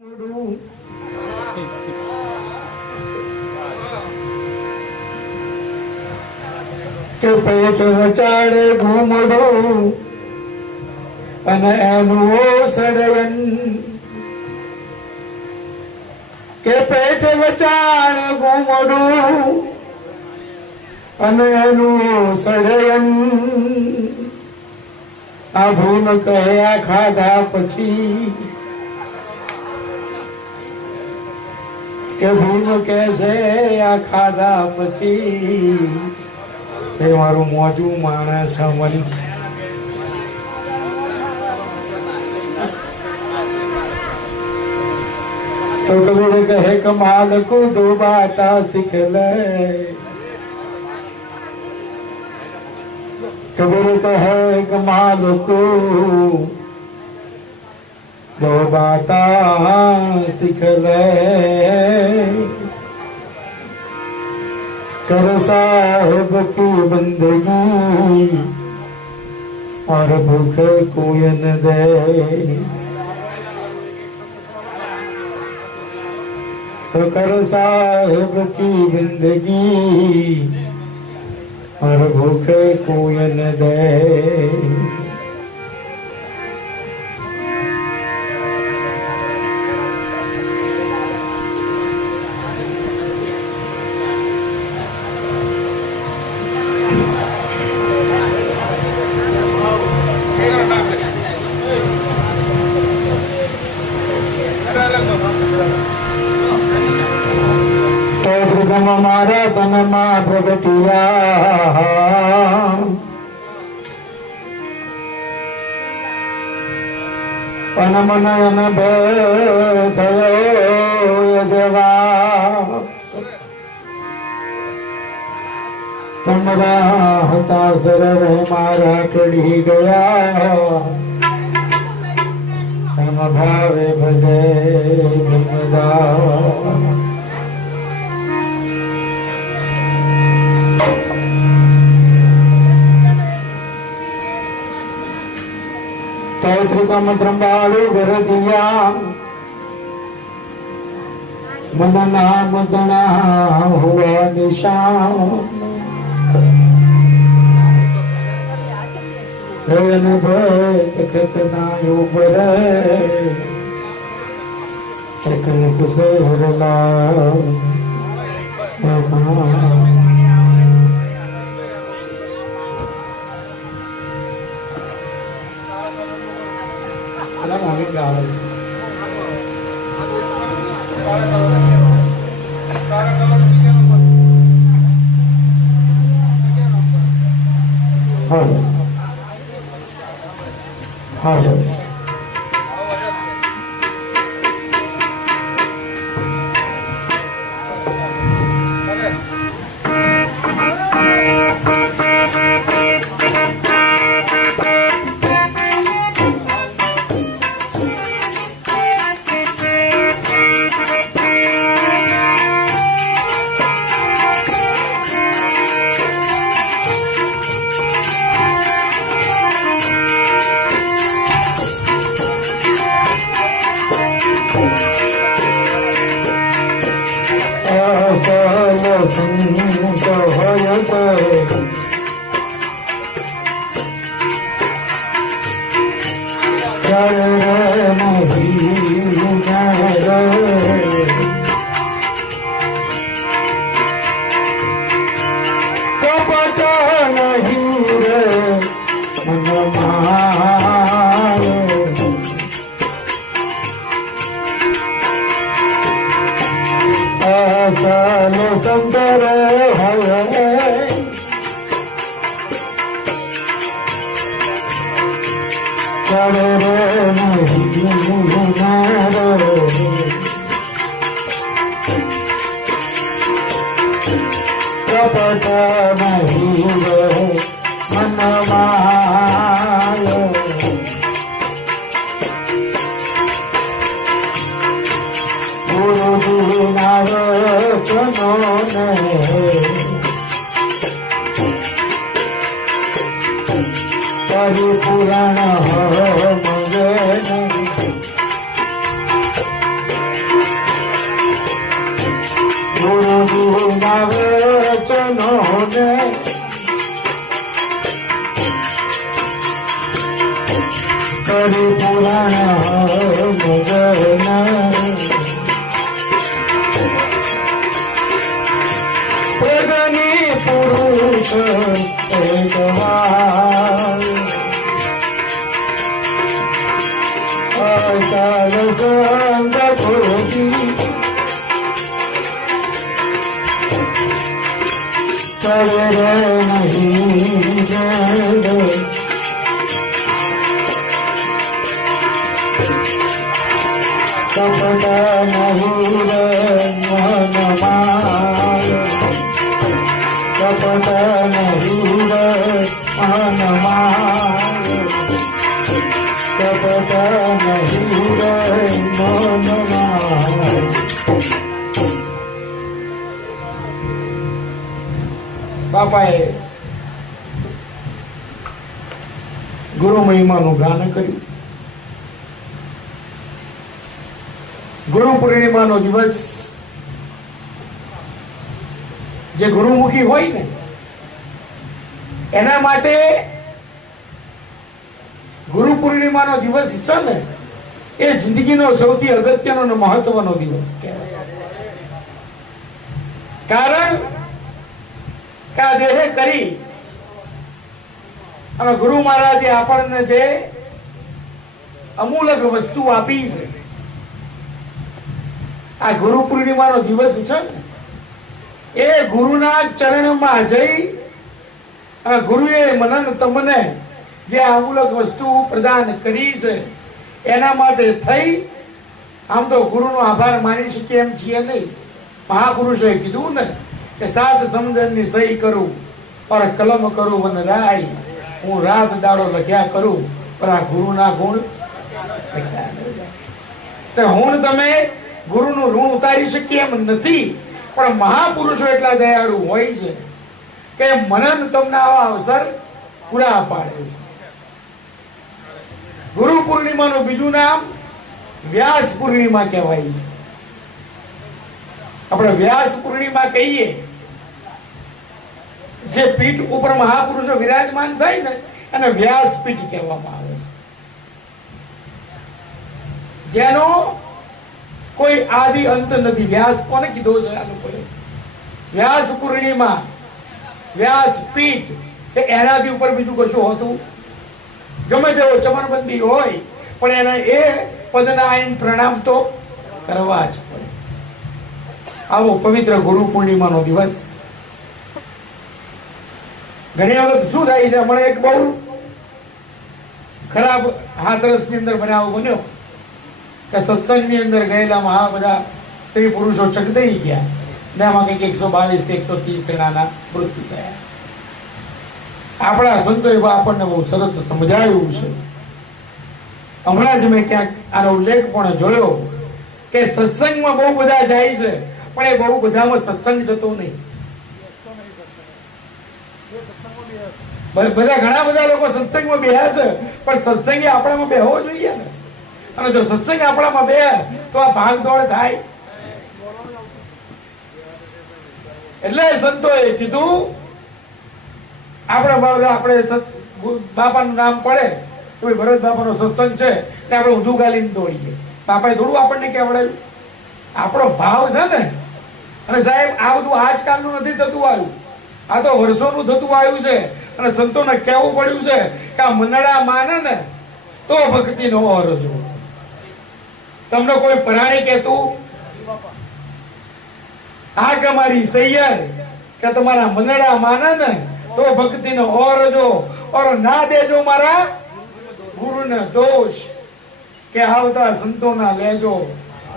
કે પેટ વચાડે ઘૂમડું અને એનું ઓસડયન કે પેટ વચાડે ઘૂમડું અને એનું ઓસડયન આ ભૂમ કહ્યા ખાધા પછી કે ભૂમ કે છે આ ખાધા પછી એ મારું મોજું માણસ મન तो कबीर कहे कमाल को दो बात सीख ले कबीर कहे कमाल को दो बात सीख ले कर साहिब की बंदगी और भूखे कोई न दे तो कर साहिब की बंदगी और भूखे कोई न दे मारा तन मा प्रगटिया पन मनयन भयो देवा तमरा हता सरर मारा टढ़ी गया हम भावे भजे ब्रह्मदा तैत्रिकम त्रंबालु गरजिया मनना मदना हुआ निशान हेन भय कितना ऊपर तकन कुसे हरला परिपूर्ण हो मगे પરિપૂર્ણ મગન પ્રગની પુરુષ એકવાર અચાલ ગંગ પુરી ચરે નહીં જડ કપટ નહીં મનમાં કપટ નહીં મનમાં કપટ નહીં મનમાં. બાપાએ ગુરુ મહિમાનું ગાન કર્યું. ગુરુ પૂર્ણિમાનો દિવસ જે ગુરુમુખી હોય ને એના માટે ગુરુ પૂર્ણિમાનો દિવસ છે ને એ જિંદગીનો સૌથી અગત્યનો અને મહત્વનો દિવસ કહેવાય. કારણ કે આ દેહે કરી અને ગુરુ મહારાજે આપણને જે અમૂલક વસ્તુ આપી છે, આ ગુરુ પૂર્ણિમાનો દિવસ છે ને એ ગુરુના ચરણમાં જઈ અને ગુરુએ મનન તમને જે અમૂલક વસ્તુ પ્રદાન કરી છે એના માટે થઈ આમ તો ગુરુનો આભાર માની શકીએ એમ છીએ નહીં. મહાપુરુષોએ કીધું ને કે 7 સમજણની સહી કરું પર કલમ કરું વન રાય, હું રાત દાડો લખ્યા કરું પણ આ ગુરુના ગુણ લખ્યા નહીં. તો હું તમે ગુરુનું ઋણ ઉતારી શકીએ એમ નથી, પણ મહાપુરુષો એટલા દયાળુ હોય છે કે મનન તમને આવા અવસર પૂરા પાડે છે. ગુરુ પૂર્ણિમાનું બીજું નામ વ્યાસ પૂર્ણિમા કહેવાય છે. આપણે વ્યાસ પૂર્ણિમા કહીએ જે પીઠ ઉપર મહાપુરુષો વિરાજમાન થાય ને એને વ્યાસ પીઠ કહેવામાં આવે છે, જેનો કોઈ આદિ અંત નથી. વ્યાસ કોને કીધો છે આ લોકોએ? વ્યાસ પૂર્ણિમા, વ્યાસ પીઠ, એનાથી ઉપર બીજું કશું હોતું ગમે તેવો ચમનબંધી હોય પણ એને એ પદના આઈન પ્રણામ તો કરવા જ પડે. આવો પવિત્ર ગુરુ પૂર્ણિમાનો દિવસ. ઘણી વખત શું થાય છે, હમણાં એક બહુ ખરાબ હાથરસની અંદર બનાવ બન્યો કે સત્સંગની અંદર ગયેલા મહા બધા સ્ત્રી પુરુષો ચકદાઈ ગયા ને એમાં કંઈક 122 કે 130 જણાના મૃત્યુ થયા. આપણા સંતોએ આપણને બહુ સરસ સમજાવ્યું છે. હમણાં જ મેં ક્યાંક આનો ઉલ્લેખ પણ જોયો કે સત્સંગમાં બહુ બધા જાય છે પણ એ બહુ બધામાં સત્સંગ જતો નહીં. બધા ઘણા બધા લોકો સત્સંગમાં બેહ્યા છે પણ સત્સંગી આપણામાં બેહવો જોઈએ ને. અને જો સત્સંગ આપણામાં બે તો આ ભાગ દોડ થાય. એટલે સંતોએ કીધું આપણે બાપાનું નામ પડે તો ભરત બાપાનો સત્સંગ છે એટલે આપણે ઊંધું ગાલીને દોડીએ. બાપાએ થોડું આપણને કહેવડાવ્યું. આપણો ભાવ છે ને. અને સાહેબ આ બધું આજકાલનું નથી થતું આવ્યું, આ તો વર્ષોનું થતું આવ્યું છે. અને સંતોને કહેવું પડ્યું છે કે આ મનડા માને ને તો ભક્તિનો અરજો. તમને કોઈ પરાણી કહેતું આ કે મારી સૈયર કે તમારા મનડા માને ને તો ભક્તિનો ઓરજો ઓર ના દેજો મારા ગુરુને દોષ કે આવતા સંતોના લેજો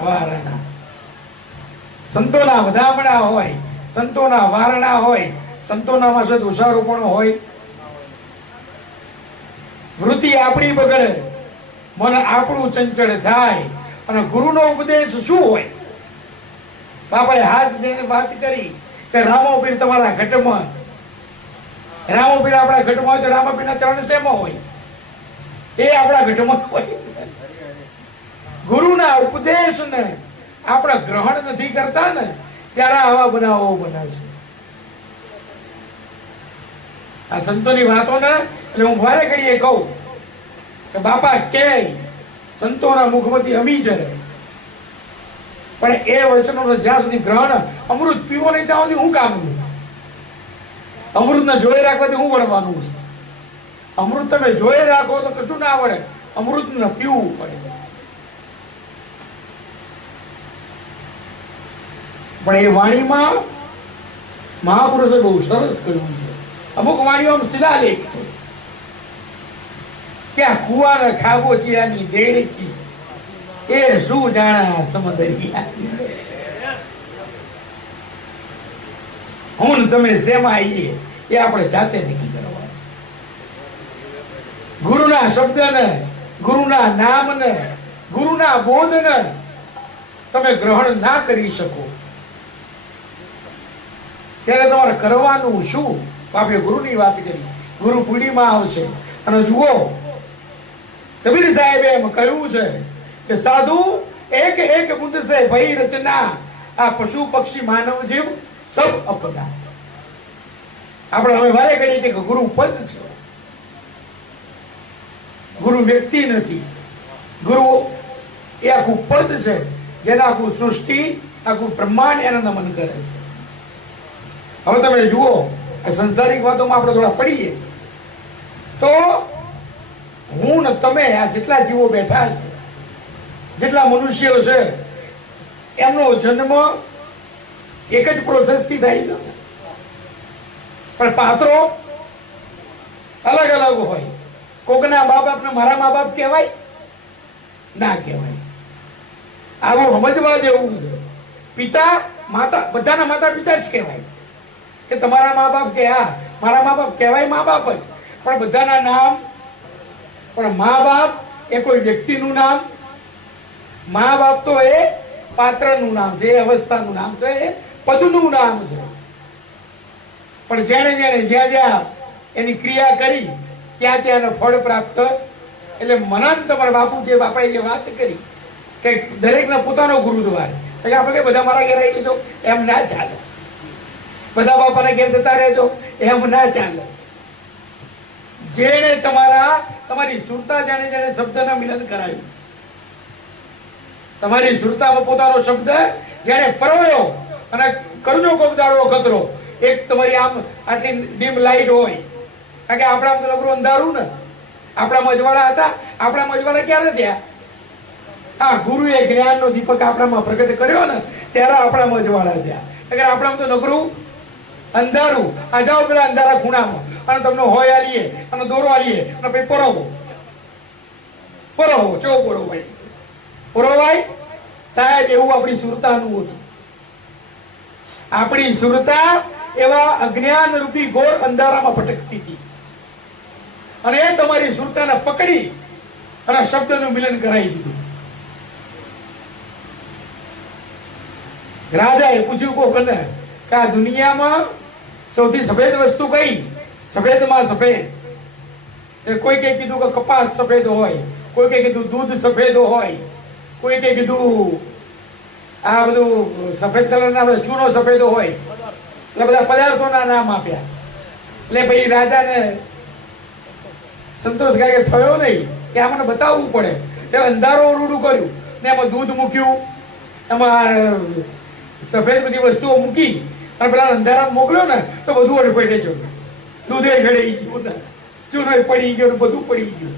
વારણા. સંતોના વધામણા હોય, સંતોના વારણા હોય, સંતોનામાં છે દોષારોપણ હોય. વૃત્તિ આપણી બગડે, મન આપણું ચંચળ થાય. અને ગુરુનો ઉપદેશ શું હોય? બાપાએ હાથ જઈને વાત કરી કે રામોપીર તમારા ઘટમાં, રામોપીર આપણા ઘટમાં હોય તો રામોપીરના ચરણ શેમાં હોય? એ આપણા ઘટમાં હોય. ગુરુના ઉપદેશને આપણે ગ્રહણ નથી કરતા ને ત્યારે આવા બનાવો બને છે. આ સંતોની વાતોને એટલે હું વારે ઘડીએ કહું કે બાપા કે સંતોના મુખમાંથી અમી જરે, પણ એ વચનોનો જ્યાં સુધી ગ્રહણ અમૃત પીવો નહીં ત્યાં સુધી હું કામનું? અમૃતને જોઈ રાખવાથી હું વળવાનું છે? અમૃત તમે જોઈ રાખો તો કશું ના વળે, અમૃતને પીવું પડે. પણ એ વાણીમાં મહાપુરુષે બહુ સરસ કહ્યું છે. અમુક વાણીઓ શિલાલેખ છે કે આ કુવાના ખાબોચિયાની દેડકી એ શું જાણા સમદરિયા, હું તમે શેમાં આવીએ એ આપણે જાતે નક્કી કરવા. ગુરુના શબ્દને, ગુરુના નામને, ગુરુના બોધને તમે ગ્રહણ ના કરી શકો ત્યારે તમારે કરવાનું શું? આપણે ગુરુની વાત કરી, ગુરુ પૂર્ણિમા આવશે અને જુઓ કબીર સાહેબે એમ કહ્યું છે કે સાધુ એક એક બુંદ સે ભઈ રચના, આ પશુ પક્ષી માનવ જીવ સબ અપના. આપણે હવે વારે ઘડીએ કે ગુરુ પદ છે, ગુરુ વ્યક્તિ નથી. ગુરુ એ આખું પદ છે જેના આખું સૃષ્ટિ, આખું બ્રહ્માંડ એને નમન કરે છે. હવે તમે જુઓ આ સંસારિક વાતોમાં આપણે થોડા પડીએ તો હું ને તમે આ જેટલા જીવો બેઠા છે, જેટલા મનુષ્યો છે, એમનો જન્મ એક જ પ્રોસેસ થી થાય છે, પણ પાત્રો અલગ અલગ હોય. કોકના મા બાપને મારા મા બાપ કહેવાય ના કહેવાય. આવું સમજવા જેવું છે. પિતા માતા બધાના માતા પિતા જ કહેવાય કે તમારા મા બાપ કે હા મારા મા બાપ કહેવાય મા બાપ જ, પણ બધાના નામ. પણ મા બાપ એ કોઈ વ્યક્તિનું નામ, મા બાપ તો એ પાત્રનું નામ છે, એ અવસ્થાનું નામ છે, એ પદનું નામ છે. પણ જેણે જેણે જ્યાં જ્યાં એની ક્રિયા કરી ત્યાં ત્યાં ફળ પ્રાપ્ત. એટલે મનન તમારા બાપુ જે બાપાએ જે વાત કરી કે દરેકને પોતાનો ગુરુદ્વાર, એટલે આપણે કે બધા મારા ઘેર આવી જજો એમ ના ચાલે, બધા બાપાના ઘેર જતા રહેજો એમ ના ચાલે. જેણે તમારી સુરતા જેણે જેણે શબ્દના મિલન કરાવ્યું, તમારી સુરતામાં પોતાનો શબ્દ જેણે પરોયો અને કરજો કોક દાડો ખતરો. એક તમારી આમ આટલી ડીમ લાઈટ હોય, કારણ કે આપણા નગરું અંધારું ને, આપણા મજવાડા હતા. આપણા મજવાડા ક્યારે થયા? હા, ગુરુએ જ્ઞાનનો દીપક આપણામાં પ્રગટ કર્યો ને ત્યારે આપણા મજવાડા થયા. કારણ આપણામાં તો નગરું અંધારું. આ જાઓ પેલા અંધારા ખૂણામાં અને તમને હોય આલીએ અને દોરો આલીએ અને પછી પરોવો ચો પરોવાય સાહેબ. એવું આપણી સુરતાનું હતું. આપણી સુરતા એવા અજ્ઞાન રૂપી ઘોર અંધારામાં ભટકતી હતી અને એ તમારી સુરતાને પકડી અને શબ્દનું મિલન કરાવી દીધું. રાજાએ પૂછ્યું કોકને કે આ દુનિયામાં સૌથી સફેદ વસ્તુ કઈ? સફેદમાં સફેદ. કોઈ કે કીધું કે કપાસ સફેદ હોય, કોઈ કે કીધું દૂધ સફેદ હોય, કોઈ કે કીધું આ બધું સફેદ કલરના ચૂનો સફેદ હોય. એટલે બધા પદાર્થોના નામ આપ્યા. એટલે ભાઈ રાજાને સંતોષ કાંઈ થયો નહીં કે આ મને બતાવવું પડે. એટલે અંધારો રૂડું કર્યું ને એમાં દૂધ મૂક્યું, એમાં સફેદ બધી વસ્તુઓ મૂકી અને પેલા અંધારા મોકલ્યો ને તો બધું અડફેટે છે. દૂધે ઘડી ગયું, ચૂનો પડી ગયો, બધું પડી ગયું.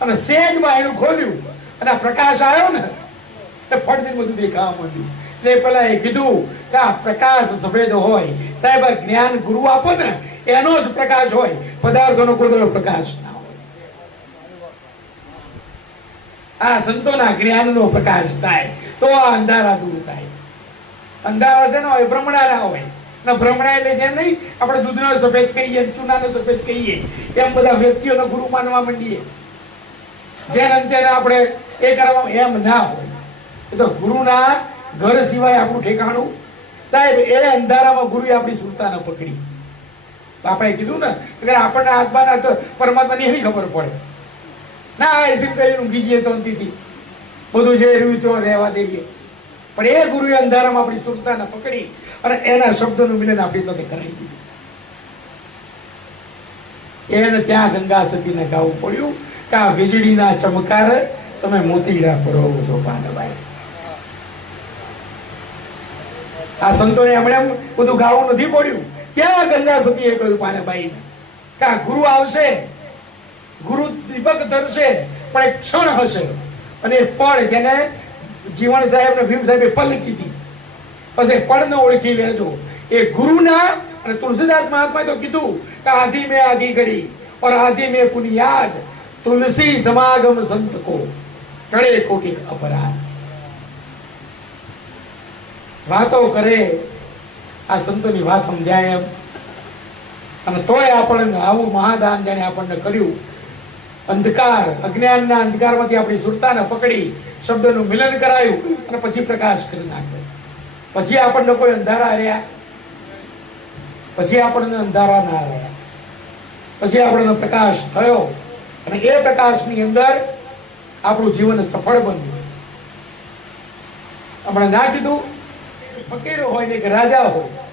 અને સેજમાં એનું ખોલ્યું અને પ્રકાશ આવ્યો ને એટલે ફટથી બધું દેખાવા માંડ્યું. એટલે પેલા એ કીધું કે આ પ્રકાશ સફેદ હોય. સાહેબ, આ જ્ઞાન ગુરુ આપો ને એનો જ પ્રકાશ હોય, પદાર્થોનો કોઈ પ્રકાશ ના હોય. આ સંતોના જ્ઞાનનો પ્રકાશ થાય તો આ અંધારા દૂર થાય. અંધારા છે ને હોય ભ્રમણા ના હોય. ભ્રમણા એટલે જેમ નહીં આપણે દૂધનો સફેદ કહીએ, ચૂનાનો સફેદ કહીએ, એમ બધા વ્યક્તિઓનો ગુરુ માનવા માંડીએ. જેને અંતે આપણે એ કરવા એમ ના હોય. એ તો ગુરુના ઘર સિવાય આપણું ઠેકાણું. સાહેબ, એ અંધારામાં ગુરુએ આપણી સુરતાને પકડી. બાપાએ કીધું ને કે આપણને આત્માના તો પરમાત્માની એવી ખબર પડે ના, એસી કરીને ઊંઘી જઈએ શાંતિથી, બધું જે રહ્યું તો રહેવા દઈએ. પણ એ ગુરુએ અંધારામાં આપણી સુરતાને પકડી અને એના શબ્દોનું મિલન આપણી સાથે કરાવી દીધું. એને ત્યાં ગંગા સતીને ગાવું પડ્યું કે આ વીજળીના ચમકાર તમે મોતીડા પરોવો છો પાનભાઈ. આ સંતોને હમણાં બધું ગાવું નથી પડ્યું. ક્યાં ગંગા સતીએ કહ્યું પાનભાઈ કે આ ગુરુ આવશે, ગુરુ દીપક ધરશે, પણ એક ક્ષણ હશે અને એ પળ જેને જીવણ સાહેબ ને ભીમ સાહેબે પલ કીધી, પછી પળ ને ઓળખી લેજો. એ ગુરુના અને તુલસીદાસ મહાત્માએ તો કીધું કે આધી મેં આધી ઘડી और आदि में पुनियाद तुलसी समागम संत को टळे कोटि अपराध. વાતો કરે આ સંતોની વાત સમજાય એમ, અને તોય આપણને આવું મહાદાન જેને આપણને કર્યું, અંધકાર અજ્ઞાનના અંધકારમાંથી આપણી સુરતાને પકડી શબ્દનું મિલન કરાયું અને પછી પ્રકાશ કરી નાખ્યો. પછી આપણને કોઈ અંધારા રહ્યા, પછી આપણને અંધારા ના રહ્યા, પછી આપણને પ્રકાશ થયો અને એ પ્રકાશની અંદર આપણું જીવન સફળ બન્યું. આપણે ના કીધું ફકીર હોય ને કે રાજા હોય,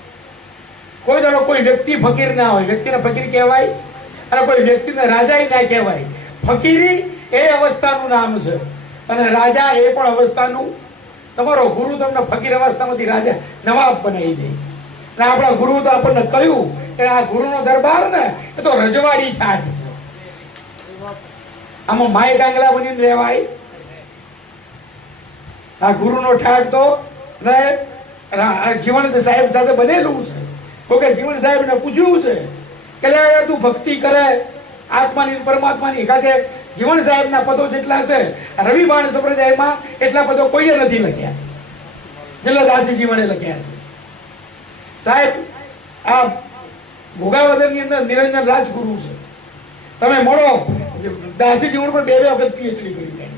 કોઈ દાડો કોઈ વ્યક્તિ ફકીર ના હોય. વ્યક્તિને ફકીર કહેવાય અને કોઈ વ્યક્તિને રાજા ના કહેવાય. ફકીરી એ અવસ્થાનું નામ છે અને રાજા એ પણ અવસ્થાનું. તમારો ગુરુ તમને ફકીર અવસ્થામાંથી રાજા નવાબ બનાવી દે. અને આપણા ગુરુ તો આપણને કહ્યું કે આ ગુરુનો દરબાર ને એ તો રજવાડી ઠાઠ છે. આમાં માય ડાંગલા બનીને રહેવાય. આ ગુરુનો ઠાઠ તો જીવન સાહેબ સાથે બનેલું છે. ઓકે, જીવન સાહેબ ને પૂછ્યું છે કે તું ભક્તિ કરે આત્માની પરમાત્માની, કારણ જીવન સાહેબ ના પદો જેટલા છે રવિબાણ સંપ્રદાયમાં એટલા પદો કોઈએ નથી લખ્યા જેટલા દાસી જીવને લખ્યા છે. સાહેબ આ ભોગાવદર ની અંદર નિરંજન રાજગુરુ છે. તમે મળો, દાસી જીવન પર 2 વખત પીએચડી કરી,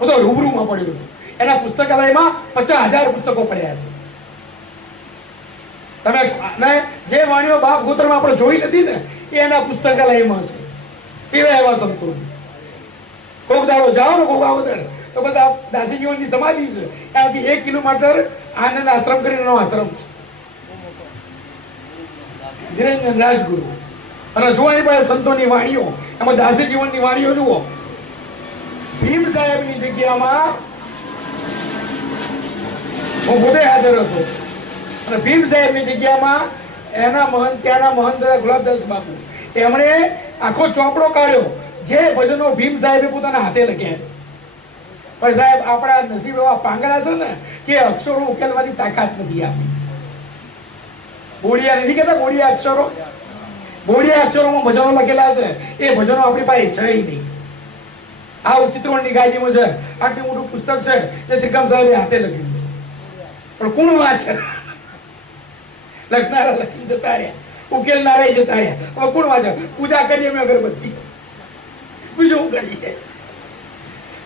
બધો રૂબરૂમાં પડ્યું. એના પુસ્તકાલયમાં 50,000 પુસ્તકો પડ્યા છે. તમે જે વાણીઓ બાપ ગોત્રમાં આપણે જોઈ નથી ને એ એના પુસ્તકાલયમાં છે. એવા એવા સંતો કોક દાડો જાઓ ને ભોગાવદર તો બધા દાસી જીવનની સમાધિ છે. એનાથી 1 કિલોમીટર આનંદ આશ્રમ કરીને આશ્રમ છે, નિરંજન રાજગુરુ. અને જોવાની પાસે સંતોની વાણીઓ, એમાં દાસી જીવનની વાણીઓ જુઓ. ભીમ સાહેબની જગ્યામાં હું પોતે હાજર હતો અને ભીમ સાહેબની જગ્યામાં એના મહંત, ત્યાંના મહંત ગુલાબદાસ બાપુ, એમણે આખો ચોપડો કાઢ્યો જે ભજનો ભીમ સાહેબે પોતાના હાથે લખ્યા છે. પણ સાહેબ આપણા નસીબ એવા પાંગડા છે ને કે અક્ષરો ઉકેલવાની તાકાત નથી આપી. બોડિયા નથી કહેતા, બોડિયા અક્ષરો, બોડિયા અક્ષરોમાં ભજનો લખેલા છે. એ ભજનો આપણી પાસે છે નહીં. આ ચિત્રવણની ગાદીમાં છે, આટલું મોટું પુસ્તક છે જે ત્રિકમ સાહેબે હાથે લખ્યું છે. પણ કોણ વાંચે? લખનારા લખી જતા રહ્યા, ઉકેલનારા જતા રહ્યા. હવે કોણ વાંચે? પૂજા કરીએ અમે અગરબત્તી, બીજું કરીએ.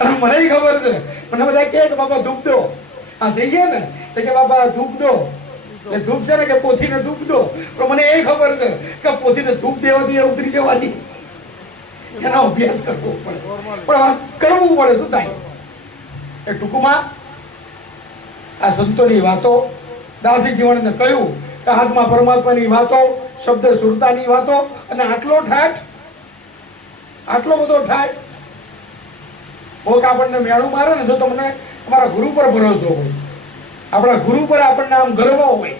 અને મને ખબર છે, મને બધા કહે કે બાપા ધૂપ દો. આ જઈએ ને કે બાપા ધૂપ દો, એટલે ધૂપ છે ને કે પોથીને ધૂપ દો. પણ મને એ ખબર છે કે પોથીને ધૂપ દેવાથી એ ઉતરી જવાની, એનો અભ્યાસ કરવો પડે, પણ કરવું પડે. શું થાય? એ ટૂંકમાં આ સંતોની વાતો, દાસી જીવનને કહ્યું કે આત્મા પરમાત્માની વાતો, શબ્દ સુરતાની વાતો, અને આટલો ઠાઠ, આટલો બધો ઠાઠ. કોક આપણને મેળું મારે ને, જો તમને અમારા ગુરુ પર ભરોસો હોય, આપણા ગુરુ પર આપણને આમ ગર્વ હોય,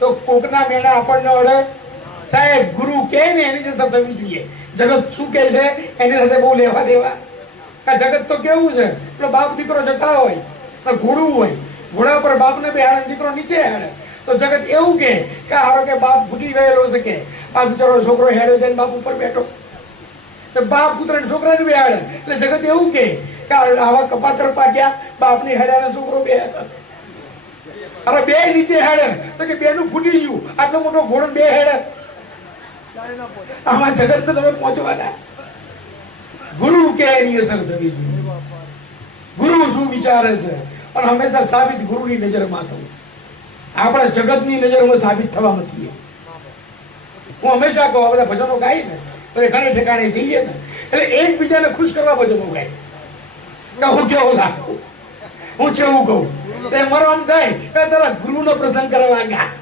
તો કોકના મેળા આપણને અડે. સાહેબ ગુરુ કે ને એની જે થવી જોઈએ. જગત શું કે છે એની સાથે બહુ લેવા દેવા. જગત તો કેવું છે, એટલે બાપ દીકરો જતા હોય, ઘોડું હોય, ઘોડા પર બાપ ને બેહાડે, દીકરો નીચે હાડે, તો જગત એવું કે હારો કે બાપ ફૂટી ગયેલો છે, કે આ બિચારો છોકરો હેડ્યો છે બાપ ઉપર બેઠો, તો બાપ પુત્ર છોકરાને બેહાડે. એટલે જગત એવું કે આવા કપાતર પાક્યા, બાપ ની હેડ્યા છોકરો બે, અરે બે નીચે હેડે તો કે બે નું ફૂટી ગયું, આટલો મોટો ઘોડો બે હેડે. આમાં જગત તમે પહોંચવાના. ગુરુ કે એની અસર થવી જોઈએ. ગુરુ શું વિચારે છે, અને હંમેશા સાબિત ગુરુની નજરમાં થવું. આપણે જગતની નજરમાં સાબિત થવા નથી. હું હંમેશા કહું, બધા ભજનો ગાય ને તો એ ઘણી ઠેકાણે જઈએ ને એટલે એકબીજાને ખુશ કરવા ભજનો ગાય. હું કેવો લાગુ, હું કેવું કહું, મારો આમ થાય કે તારા ગુરુનો પ્રસંગ કરવા ગયા.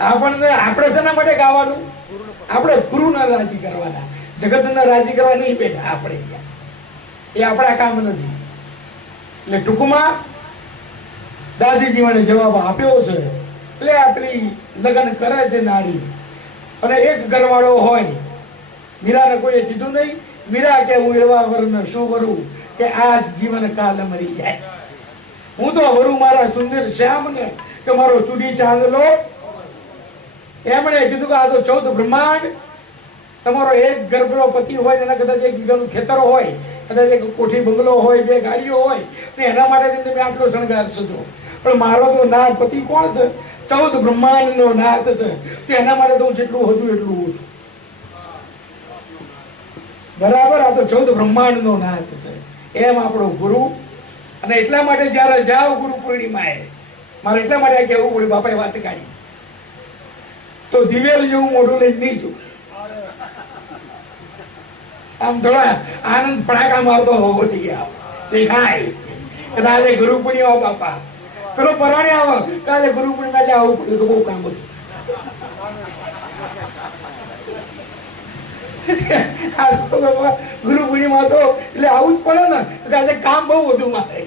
આપણને આપણે શેના માટે ગાવાનું? આપણે ગુરુને રાજી કરવાના. જગતના રાજી કરવા નહીં બેઠા આપણે, એ આપણા કામ નથી. એટલે ટૂંકમાં દાસીજી મને જવાબ આપ્યો છે. એટલે આપણી લગ્ન કરે છે નારી, અને એક ઘરવાળો હોય. મીરાને કોઈએ કીધું નહીં, મીરા કે હું એવા વરને શું વરું કે આજ જીવન કાલ મરી જાય. હું તો વરું મારા સુંદર શ્યામને કે મારો ચૂડી ચાંદલો. એમણે કીધું કે આ તો 14 બ્રહ્માંડ, તમારો એક ગર્ભનો પતિ હોય એના કદાચ એક વીઘાનું ખેતર હોય, કદાચ એક કોઠી બંગલો હોય, 2 ગાડીઓ હોય, ને એના માટે તમે આટલો શણગાર સજો. પણ મારો તો નાથ પતિ કોણ છે? 14 બ્રહ્માંડનો નાથ છે. તો એના માટે તો હું જેટલું હતું એટલું ઓછું. બરાબર, આ તો 14 બ્રહ્માંડનો નાથ છે. એમ આપણો ગુરુ. અને એટલા માટે જયારે જાવ ગુરુ પૂર્ણિમાએ, મારે એટલા માટે કહેવું પડ્યું, બાપાએ વાત કાઢી તો દિવેલ જેવું મોઢું લઈને નહીં છું. આમ થોડા આનંદ ફડાકા મારતો હોવો જોઈએ, દેખાય કે આજે ગુરુ પૂર્ણિમા બાપા. પેલો પરાણે આવો કાલે ગુરુ પૂર્ણિમા એટલે આવું પડ્યું તો બહુ કામ હતું. ગુરુ પૂર્ણિમા તો એટલે આવું જ પડે ને, આજે કામ બહુ વધુ મારે.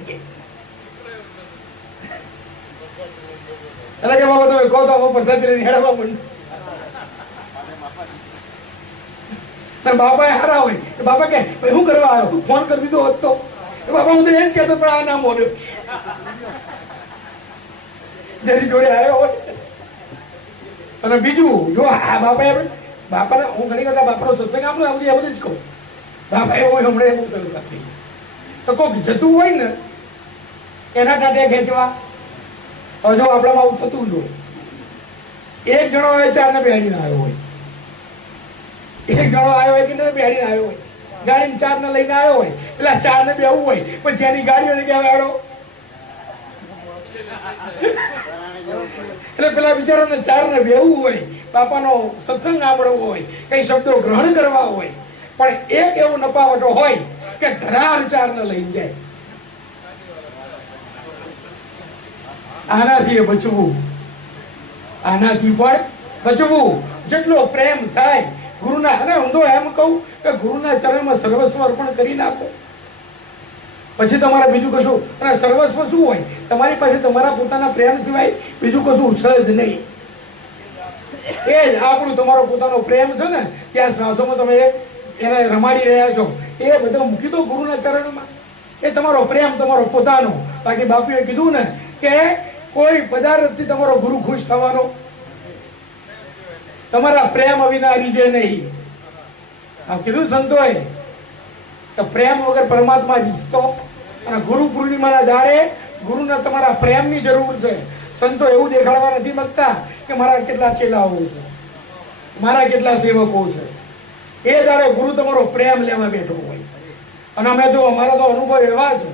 એટલે કે બાબા તમે કહો તો પ્રધાન હેડવા માંડ. બાપા હારા હોય, બાપા કે શું કરવા આવ્યો, ફોન કરી દીધો હોત તો. બાપા હું તો એ જ કહેતો, પણ આ ના મોડ્યો જેની જોડે આવ્યો હોય. અને બીજું જો આ બાપાને હું ઘણી વખત બાપાનો સત્સંગ આમ ને એ બધું જ કહું. બાપા એવું હોય હમણાં એવું શરૂ કરતી તો કોઈક જતું હોય ને એના ટાંટિયા ખેંચવા. હવે જો આપણામાં આવું થતું જ હોય. એક જણો હોય 4 ને બેહાડીને આવ્યો હોય, એક જણો આવ્યો હોય કે બેહાડીને આવ્યો હોય, ગાડીને 4 ને લઈને આવ્યો હોય, પેલા 4 ને બેહવું હોય, પણ જેની ગાડી હોય કે આવ્યો એટલે પેલા બિચારાને 4 ને બેહવું હોય, બાપાનો સત્સંગ સાંભળવો હોય, કઈ શબ્દો ગ્રહણ કરવા હોય, પણ એક એવો નપાવટો હોય કે ધરાર 4 ને લઈને જાય. આનાથી બચવું, આનાથી પણ બચવું. જેટલો પ્રેમ થાય ગુરુના, અને હું તો એમ કહું કે ગુરુના ચરણમાં સર્વસ્વ અર્પણ કરી નાખો, પછી તમારે બીજું કશું. અને સર્વસ્વ શું હોય? તમારી પાસે તમારા પોતાના પ્રેમ સિવાય બીજું કશું છે જ નહીં. એ જ આપણું તમારો પોતાનો પ્રેમ છે ને, ત્યાં શ્વાસોમાં તમે એને રમાડી રહ્યા છો, એ બધો મૂકી દો ગુરુના ચરણમાં. એ તમારો પ્રેમ તમારો પોતાનો. બાકી બાપુએ કીધું ને કે કોઈ પદાર્થથી તમારો ગુરુ ખુશ થવાનો, તમારા પ્રેમ વિના રીજે નહીં. આમ કીધું સંતોએ કે પ્રેમ વગર પરમાત્મા રીઝતો. અને ગુરુ પૂર્ણિમાના દાડે ગુરુને તમારા પ્રેમની જરૂર છે. સંતો એવું દેખાડવા નથી માંગતા કે મારા કેટલા ચેલાઓ છે, મારા કેટલા સેવકો છે. એ દાડે ગુરુ તમારો પ્રેમ લેવા બેઠો હોય. અને અમે તો અમારા તો અનુભવ એવા છે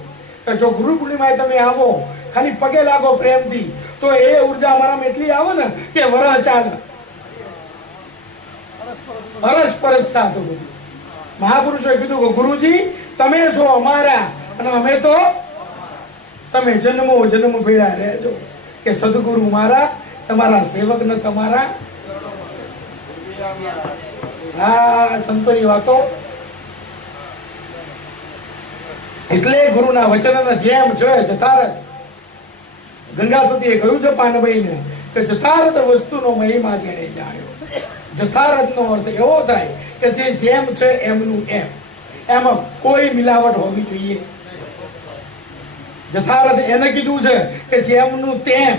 કે જો ગુરુ પૂર્ણિમાએ તમે આવો, ખાલી પગે લાગો પ્રેમથી, તો એ ઉર્જા અમારામાં એટલી આવે ને કે વરહ ચાલે, અરસ પરસ સાથ. બધું મહાપુરુષોએ કીધું કે ગુરુજી તમે છો અમારા અને અમે તો તમે જન્મો જન્મ ભેળા રહેજો. કે સદગુરુ મારા, તમારા સેવક ને તમારા. હા, સંતોની વાતો. એટલે ગુરુના વચનના જેમ છે જતારત. ગંગા સતીએ કહ્યું છે પાનભાઈને કે જતારત વસ્તુનો મહિમા જેણે જાણ્યો. જથારત નો અર્થ એવો થાય કે જે જેમ છે એમનું એમ, એમાં કોઈ મિલાવટ હોવી જોઈએ. જથારત એને કીધું છે કે જેમનું તેમ.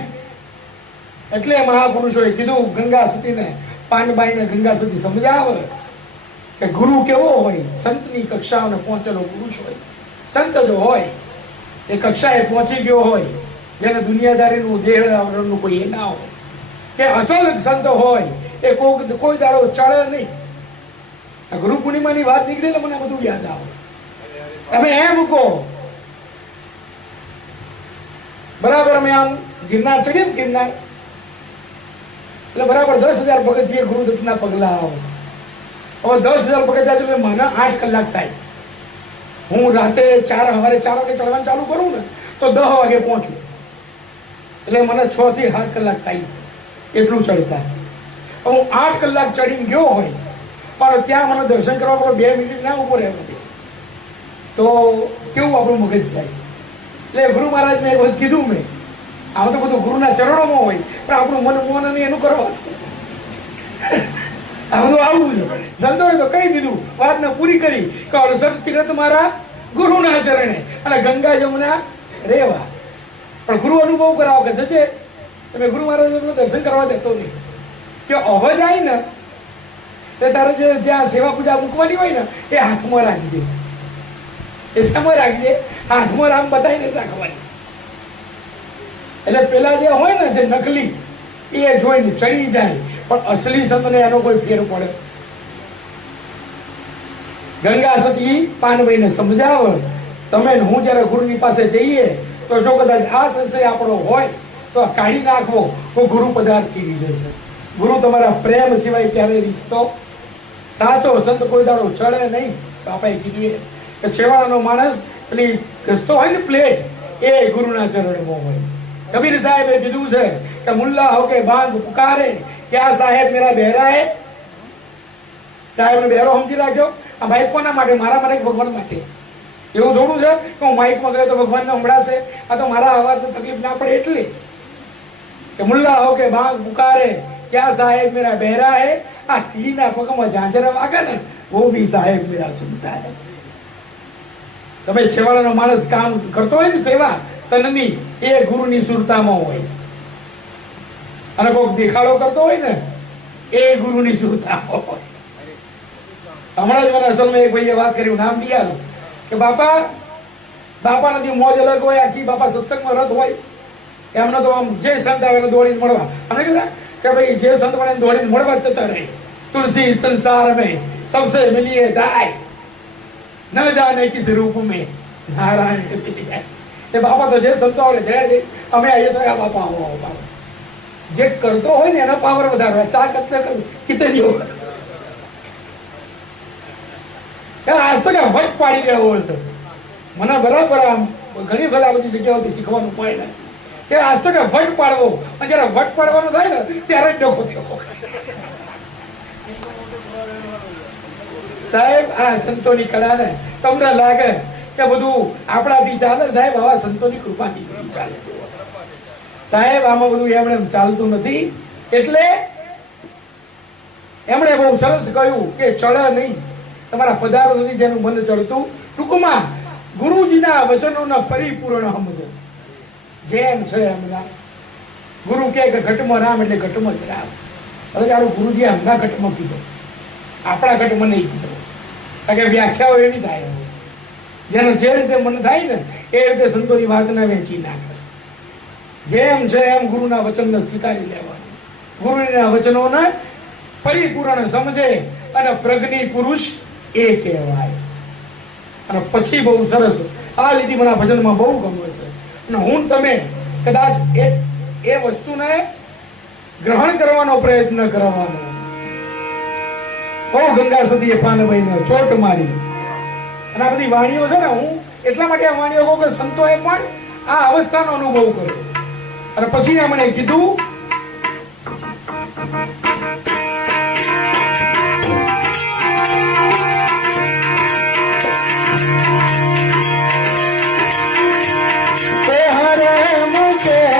એટલે મહાપુરુષોએ કીધું ગંગા સતીને, પાનબાઈને ગંગા સતી સમજાવે કે ગુરુ કેવો હોય? સંતની કક્ષાઓને પહોંચેલો પુરુષ હોય. સંત જો હોય એ કક્ષાએ પહોંચી ગયો હોય, જેને દુનિયાદારીનું દેહ આવરણનું કોઈ એ ના હોય, કે અસલ સંત હોય એ કોઈ દાડો ચડે નહીં. ગુરુ પૂર્ણિમાની વાત નીકળે એટલે મને બધું યાદ આવે. તમે એમ કહો બરાબર, અમે આમ ગિરનાર ચડીએ ને, ગિરનાર એટલે બરાબર 10,000 પગથિયે ગુરુદત્તના પગલા આવે. હવે 10,000 પગથિયા એટલે મને 8 કલાક થાય. હું રાતે સવારે 4 વાગે ચડવાનું ચાલુ કરું ને તો 10 વાગે પહોંચું, એટલે મને 6 થી 7 કલાક થાય છે એટલું ચડતા. હું 8 કલાક ચડીને ગયો હોય પણ ત્યાં મને દર્શન કરવા પર 2 મિનિટ ના ઉભો રહેવો દે તો કેવું આપણું મગજ જાય. એટલે ગુરુ મહારાજને એક વખત કીધું મેં, આમ તો બધું ગુરુના ચરણોમાં હોય, પણ આપણું મન મોન નહીં એનું કરવાનું. આ બધું આવું છે. સંતોએ તો કહી દીધું, વાતને પૂરી કરી કે અડસઠ તીરથ મારા ગુરુના ચરણે અને ગંગા જમુના રેવા. પણ ગુરુ અનુભવ કરાવો કે જજે તમે ગુરુ મહારાજ દર્શન કરવા દેતો નહીં. કે અવજ આવી ને એ તારે જે જ્યાં સેવા પૂજા મૂકવાની હોય ને એ હાથમાં રાખજે, એ સામે રાખજે, હાથમાં રામ બતાવીને રાખવાની. એટલે પેલા જે હોય ને જે નકલી એ જોઈને ચડી જાય, પણ અસલી સંતને એનો કોઈ ફેર પડે. ગંગા સતી પાનભાઈને સમજાવ, તમે હું જયારે ગુરુની પાસે જઈએ તો જો કદાચ આ સંશય આપણો હોય તો કાઢી નાખવો, તો ગુરુ પદાર્થથી રીઝે. ગુરુ તમારા પ્રેમ સિવાય ક્યારે રીઝતો સાચો સંત કોઈ દાડો ચડે નહીં. બાપાએ કીધું કે છેવાડાનો માણસ પેલી ઘસતો હોય ને પ્લેટ એ ગુરુના ચરણમાં હોય. કબીર સાહેબે કીધું છે કે મુલ્લા હો કે બાંગ પુકારે ક્યાં સાહેબ મેરા બહેરા હે. સાહેબને બહેરો સમજી રાખ્યો. આ માઇક કોના માટે? મારા માટે, ભગવાન માટે. એવું થોડું છે કે હું માઇકમાં ગયો તો ભગવાનને સંભળાશે. આ તો મારા અવાજને તકલીફ ના પડે એટલે કે મુલ્લા હો કે બાંગ પુકારે ક્યાં સાહેબ મેરા બહેરા હે. આ કીડીના પગમાં ઝાંઝરા વાગે ને વો ભી સાહેબ મેરા સુનતા હે. તમે છેવાડાનો માણસ કામ કરતો હોય ને સેવા તનની, એ ગુરુની સુરતામાં હોય. અને કોઈક દેખાડો કરતો હોય ને એ ગુરુની સુરતામાં હોય. હમણાં જ મને અસલમાં એક ભાઈએ વાત કરી, નામ નહીં આલું, કે બાપા નથી મોજ અલગ હોય, આખી બાપા સત્સંગમાં રથ હોય. એમને તો આમ જે સંત આવે એને દોડીને મળવા. અમને કીધા કે ભાઈ જે સંત મળે દોડીને મળવા જ જતા રહે. તુલસી સંસાર में सबसे मिलिए दाय ન જાને કિસ રૂપ में નારાયણ के मिलिए. એ બાપા તો જે સંતો આવે જયારે અમે આવીએ તો આ બાપા આવો બાપા. જે કરતો હોય ને એનો પાવર વધારે. ચા કરતા કિતની હોય આજ તો કે વટ પાડી દેવો હોય છે. મને બરાબર આમ ઘણી વખત આ બધી જગ્યાઓથી શીખવાનું પડે ને કે આજ તો કે વટ પાડવો, અને જયારે વટ પાડવાનો થાય ને ત્યારે જ ડખો થયો. સાહેબ આ સંતોની કળા ને તમને લાગે કે બધું આપણાથી ચાલે? સાહેબ આવા સંતોની કૃપાથી બધું ચાલે. સાહેબ આમાં બધું એમણે ચાલતું નથી. એટલે એમણે બહુ સરસ કહ્યું કે ચડે નહીં, તમારા પદાર્થ નથી જેનું મન ચડતું. ટૂંકમાં ગુરુજીના વચનોના પરિપૂર્ણ સમજ જેમ છે એમના. ગુરુ કે ઘટમાં રામ એટલે ઘટમાં જ રામ. હવે તારું ગુરુજી હમણાં ઘટમાં કીધો, આપણા ઘટમાં નહીં કીધો. કારણ કે વ્યાખ્યાઓ એવી થાય, જેને જે રીતે મન થાય ને એ રીતે સંતોની વાતને વેચી નાખે. જેમ છે એમ ગુરુના વચનને સ્વીકારી લેવાનું, ગુરુના વચનોને પરિપૂર્ણ સમજે અને પ્રજ્ઞી પુરુષ એ કહેવાય. અને પછી બહુ સરસ આ લીટી મને ભજનમાં બહુ ગમે છે. અને હું તમે કદાચ એ વસ્તુને ગ્રહણ કરવાનો પ્રયત્ન કરવાનો. ગંગા સતીએ પાનભાઈને ચોટ મારી. અને આ બધી વાણીઓ છે ને, હું એટલા માટે આ વાણીઓ કહું કે સંતોએ પણ આ અવસ્થાનો અનુભવ કર્યો. અને પછી એમણે કીધું કરે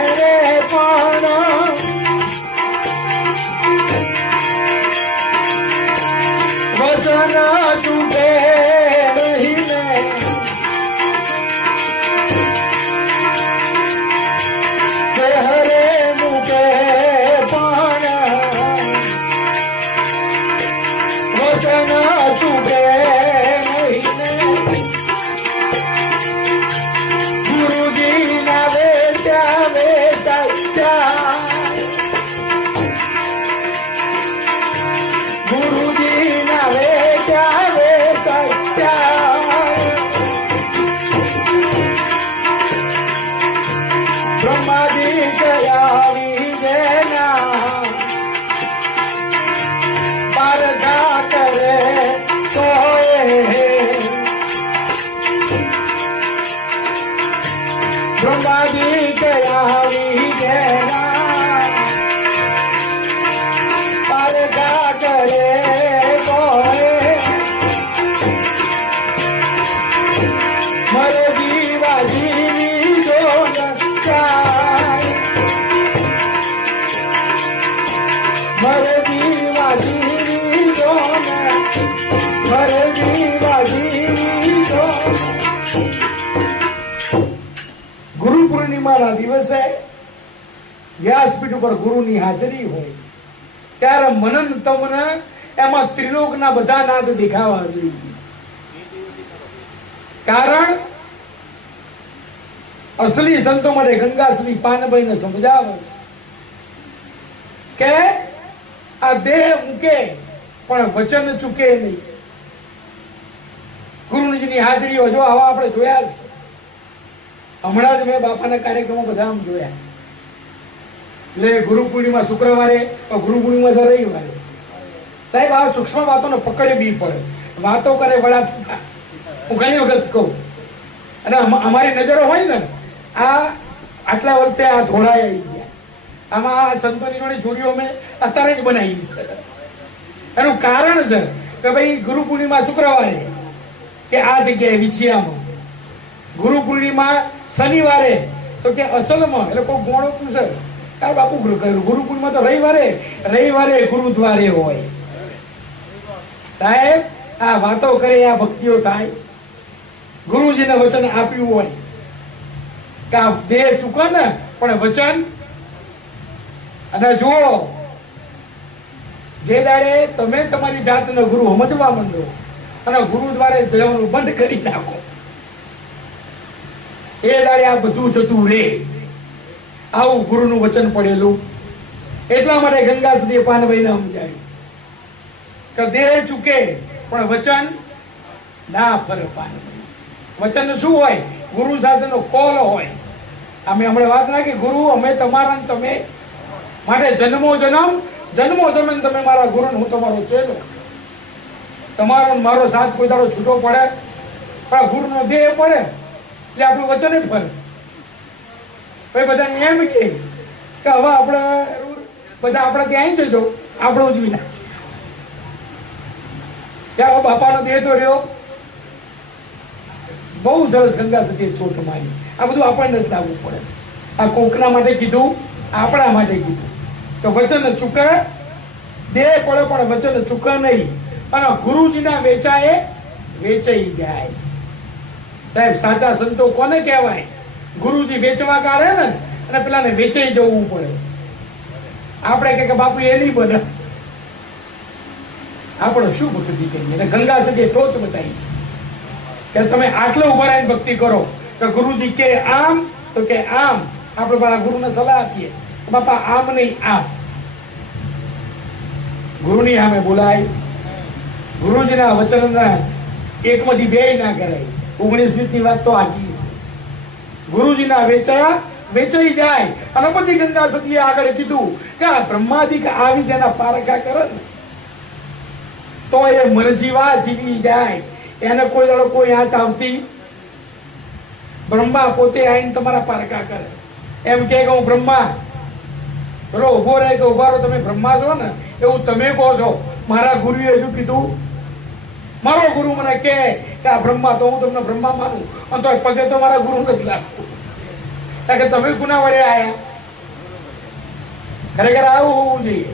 મરે જીવા જીવી જો મરે જીવા જીવી જો મરે જીવા જીવી જો. ગુરુ પૂર્ણિમાના દિવસે વ્યાસપીઠ ઉપર ગુરુની હાજરી હોય ત્યારે મનન તમને એમાં ત્રિલોકના બધા નાદ દેખાવા જોઈએ. કારણ અસલી સંતો માટે ગંગાશ્રી પાનભાઈને સમજાવે છે કે આ દેહ મૂકે પણ વચન ચૂકે નહીં. ગુરુજીની હાજરીઓ જો આવા આપણે જોયા છે. હમણાં જ મેં બાપાના કાર્યક્રમો બધા આમ જોયા. એટલે ગુરુ પૂર્ણિમા શુક્રવારે, ગુરુ પૂર્ણિમા છે રવિવારે. સાહેબ આ સૂક્ષ્મ વાતોને પકડી બી પડે. વાતો કરે વડા થતા હું ઘણી વખત કહું. અને અમારી નજરો હોય ને આ આટલા વર્ષે આ ધોળાઈ આવી ગયા. આમાં આ સંતોની જોડે જોડીઓ મેં અત્યારે જ બનાવી છે. એનું કારણ છે કે ભાઈ ગુરુ પૂર્ણિમા શુક્રવારે કે આ જગ્યાએ વિછિયામાં, ગુરુ પૂર્ણિમા શનિવારે તો કે અસલમાં. એટલે કોઈ ગોળો પૂછે યાર બાપુ ગુરુ પૂર્ણિમા તો રવિવારે ગુરુદ્વારે હોય. સાહેબ આ વાતો કરે આ ભક્તિઓ થાય. ગુરુજીને વચન આપ્યું હોય કે આ દેહ ચૂકે ને પણ વચન. અને જુઓ જે દાડે તમે તમારી જાતને ગુરુ સમજવા માંડો અને ગુરુદ્વારે જવાનું બંધ કરી નાખો એ દાડે આ બધું જતું રે. આવું ગુરુનું વચન પડેલું. એટલા માટે ગંગાશ્રી પાનભાઈને સમજાયું કે દેહ ચૂકે પણ વચન ના ફરે. પાનભાઈ વચન શું હોય? ગુરુ સાથેનો કોલ હોય. અમે હમણાં વાત નાખી ગુરુ અમે તમારા ને તમે માટે જન્મો જન્મ તમે મારા ગુરુ, હું તમારો ચેલો. તમારો મારો સાથ કોઈ દાડો છૂટો પડે પણ ગુરુનો દેહ પડે એટલે આપણું વચન જ ફરે. ભાઈ બધાને એમ કે હવે આપણે બધા આપણે ત્યાં જજો આપણો જ વિના ત્યાં બાપાનો દેહ તો રહ્યો. બહુ સરસ ગંગા સતી છોટ મારી. આ બધું આપણને જ લાવવું પડે. આ કોકના માટે કીધું, આપણા માટે કીધું તો વચન ચૂકે. દેહ પડે પણ વચન ચૂકે નહીં. અને ગુરુજીના વેચાઈ જાય. સાહેબ સાચા સંતો કોને કહેવાય? ગુરુજી વેચવા કાઢે ને અને પેલાને વેચાઈ જવું પડે. આપણે કે બાપુ એ નહીં બને. આપણે શું ભક્તિ કરીએ? અને ગંગા સતી એટલો જ બતાવી છે કે તમે આટલો ઉભા રહીને ભક્તિ કરો કે ગુરુજી કે આમ તો કે આમ. આપણે મારા ગુરુને સલાહ આપીએ બાપા આમ નહીં આમ. ગુરુની સામે બોલાય. ગુરુજીના વચનના એકમાંથી બે ના કરાય. 19-20 વાત તો આખી છે. ગુરુજીના વેચાઈ જાય. અને પછી ગંગા સતીએ આગળ કીધું કે આ બ્રહ્માદિક આવી જેના પારખા કરે ને તો એ મરજીવા જીવી જાય. એને કોઈ દાડો કોઈ આંચ આવતી. બ્રહ્મા પોતે આવીને તમારા પારખા કરે. એમ કે હું બ્રહ્મા બરો ઉભો રહે કે ઉભા રહો તમે બ્રહ્મા છો ને એવું તમે કહો છો. મારા ગુરુએ શું કીધું? મારો ગુરુ મને કે આ બ્રહ્મા તો હું તમને બ્રહ્મા માનું અને તો પગે તો મારા ગુરુ નથી લાગતું. કારણ કે તમે ગુના વડે આયા. ખરેખર આવું હોવું જોઈએ.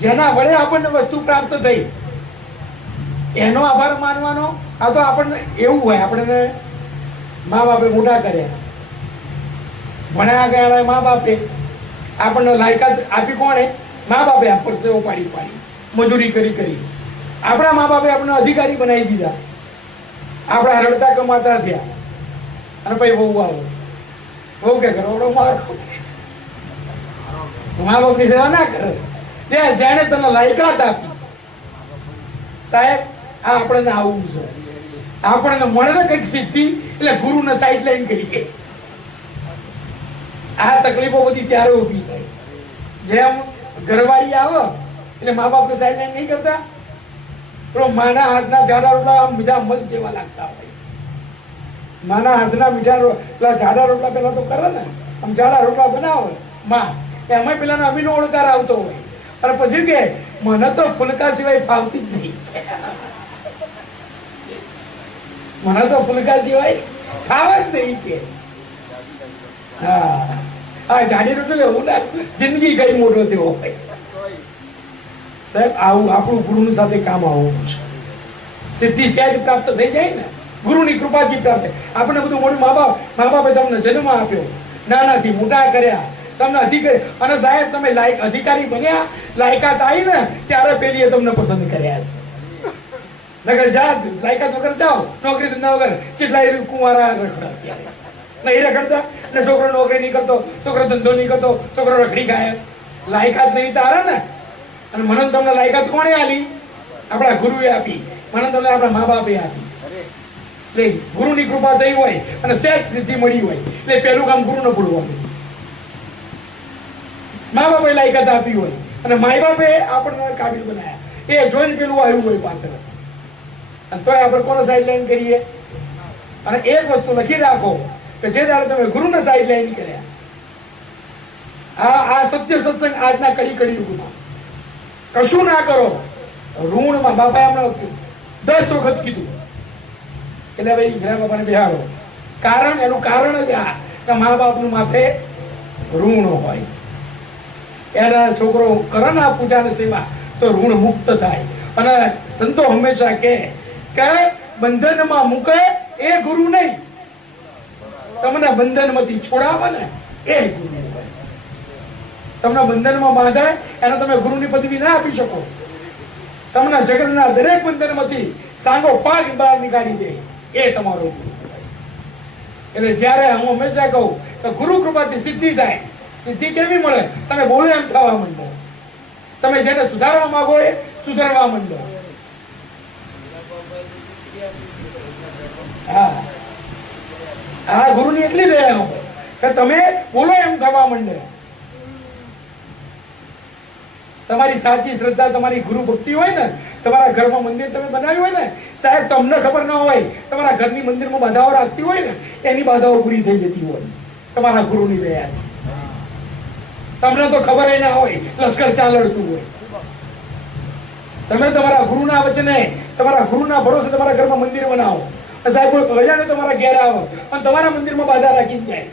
જેના વડે આપણને વસ્તુ પ્રાપ્ત થઈ એનો આભાર માનવાનો. આ તો આપણને એવું હોય આપણને મા બાપે મોટા કર્યા, ભણ્યા ગયા મા બાપે આપણને લાયકાત આપી. કોણે? મા બાપે આપ પરસેવો પાડી મજૂરી કરી. આપણા મા બાપે આપણને અધિકારી બનાવી દીધા. આપણા રડતા કમાતા થયા. અને પછી બહુ આવો બહુ કે કરોડો મારો મા બાપની સેવા ના કરે. જેને તને લાયકાત આપી સાહેબ આ આપણને આવું છે. આપણને મળે ને કઈક સિદ્ધિ એટલે ગુરુને સાઈડ લાઈન કરીએ. આ તકલીફો બધી ત્યારે ઊભી થાય. જેમ ઘરવાળી આવે એટલે મા બાપને સાઈડ લાઈન નહીં કરતા. તો માના હાથના જાડા રોટલા આમ બીજા મધ જેવા લાગતા હોય. માના હાથના મીઠા પેલા જાડા રોટલા પેલા તો કરે ને આમ જાડા રોટલા બનાવે માં એમાં પેલાનો અમીનો ઓળકાર આવતો હોય. અને પછી કે મને તો ફુલકા સિવાય ફાવતી જ નહીં. મને તો ફુલકા સિવાય ખાવા જ નહીં કે. હા હા, જાડી રોટલી એવું ના જિંદગી કઈ મોટો થયો હોય. સાહેબ આવું આપણું ગુરુની સાથે કામ આવવું છે. સિદ્ધિ સહેજ પ્રાપ્ત થઈ જાય ને, ગુરુની કૃપાથી પ્રાપ્ત. આપણે બધું મોડું મા બાપે તમને જન્મ આપ્યો, નાનાથી મોટા કર્યા, તમને અધિકારી, અને સાહેબ તમે અધિકારી બન્યા, લાયકાત આવી ને ત્યારે પેલીએ તમને પસંદ કર્યા છે. નગર જા લાયકાત વગર જાઓ, નોકરી ધંધા વગર કેટલાય કુંવારા રખડા નહીં રખડતા ને. છોકરો નોકરી નહીં કરતો, છોકરો ધંધો નહીં કરતો, છોકરો રખડી ખાય. લાયકાત નહીં તારે ને. અને મને તમને લાયકાત કોણે આલી? આપણા ગુરુએ આપી. મને તમને આપણા મા બાપે આપી. એટલે ગુરુની કૃપા થઈ હોય અને સહેજ સિદ્ધિ મળી હોય એટલે પેલું કામ ગુરુને ભૂલવાનું. મા બાપે લાયકાત આપી હોય અને માય બાપે આપણને કાબિલ બનાયા, એ જોઈને પેલું આવ્યું હોય પાત્ર. અને તોય આપણે કોને સાઈડલાઈન કરીએ? અને એક વસ્તુ લખી રાખો કે જે દાડે તમે ગુરુને સાઈડલાઈન કર્યા, આ સત્ય સત્સંગ આજના કડી યુગમાં કશું ના કરો. ઋણમાં બાપાએ હમણાં 10 વખત કીધું એટલે ભાઈ ઘણા બાપાને બિહારો. કારણ એનું કારણ જ આ કે મા બાપનું માથે ઋણ હોય. એના છોકરો કરે ને પૂજા ને સેવા તો ઋણ મુક્ત થાય. અને સંતો હંમેશા કે બંધનમાં મૂકે એ ગુરુ નહીં, તમને બંધનમાંથી છોડાવે ને એ ગુરુ હોય. તમને બંધનમાં બાંધે એને તમે ગુરુની પદવી ના આપી શકો. તમને જગતના દરેક બંધનમાંથી સાંગો પાક બહાર નીકાળી દે એ તમારો ગુરુ. એટલે જ્યારે હું હંમેશા કહું કે ગુરુ કૃપાથી સિદ્ધિ થાય. સિદ્ધિ કેવી મળે? તમે બોલો એમ થવા માંડો. તમે જેને સુધારવા માંગો એ સુધારવા માંડો. હા હા, ગુરુની એટલી દયા હોય કે તમે બોલો એમ થવા માંડે. તમારી સાચી શ્રદ્ધા, તમારી ગુરુ ભક્તિ હોય ને, તમારા ઘરમાં મંદિર તમે બનાવ્યું હોય ને, સાહેબ તમને ખબર ન હોય, તમારા ઘરની મંદિરમાં બાધાઓ રાખતી હોય ને, એની બાધાઓ પૂરી થઈ જતી હોય તમારા ગુરુની દયાથી. તમને તો ખબર ના હોય, લશ્કર ચાલતું હોય. તમે તમારા ગુરુના વચને, તમારા ગુરુના ભરોસે તમારા ઘરમાં મંદિર બનાવો. સાહેબ કોઈ ભજાને તમારા ઘેર આવે અને તમારા મંદિરમાં બાધા રાખી જાય,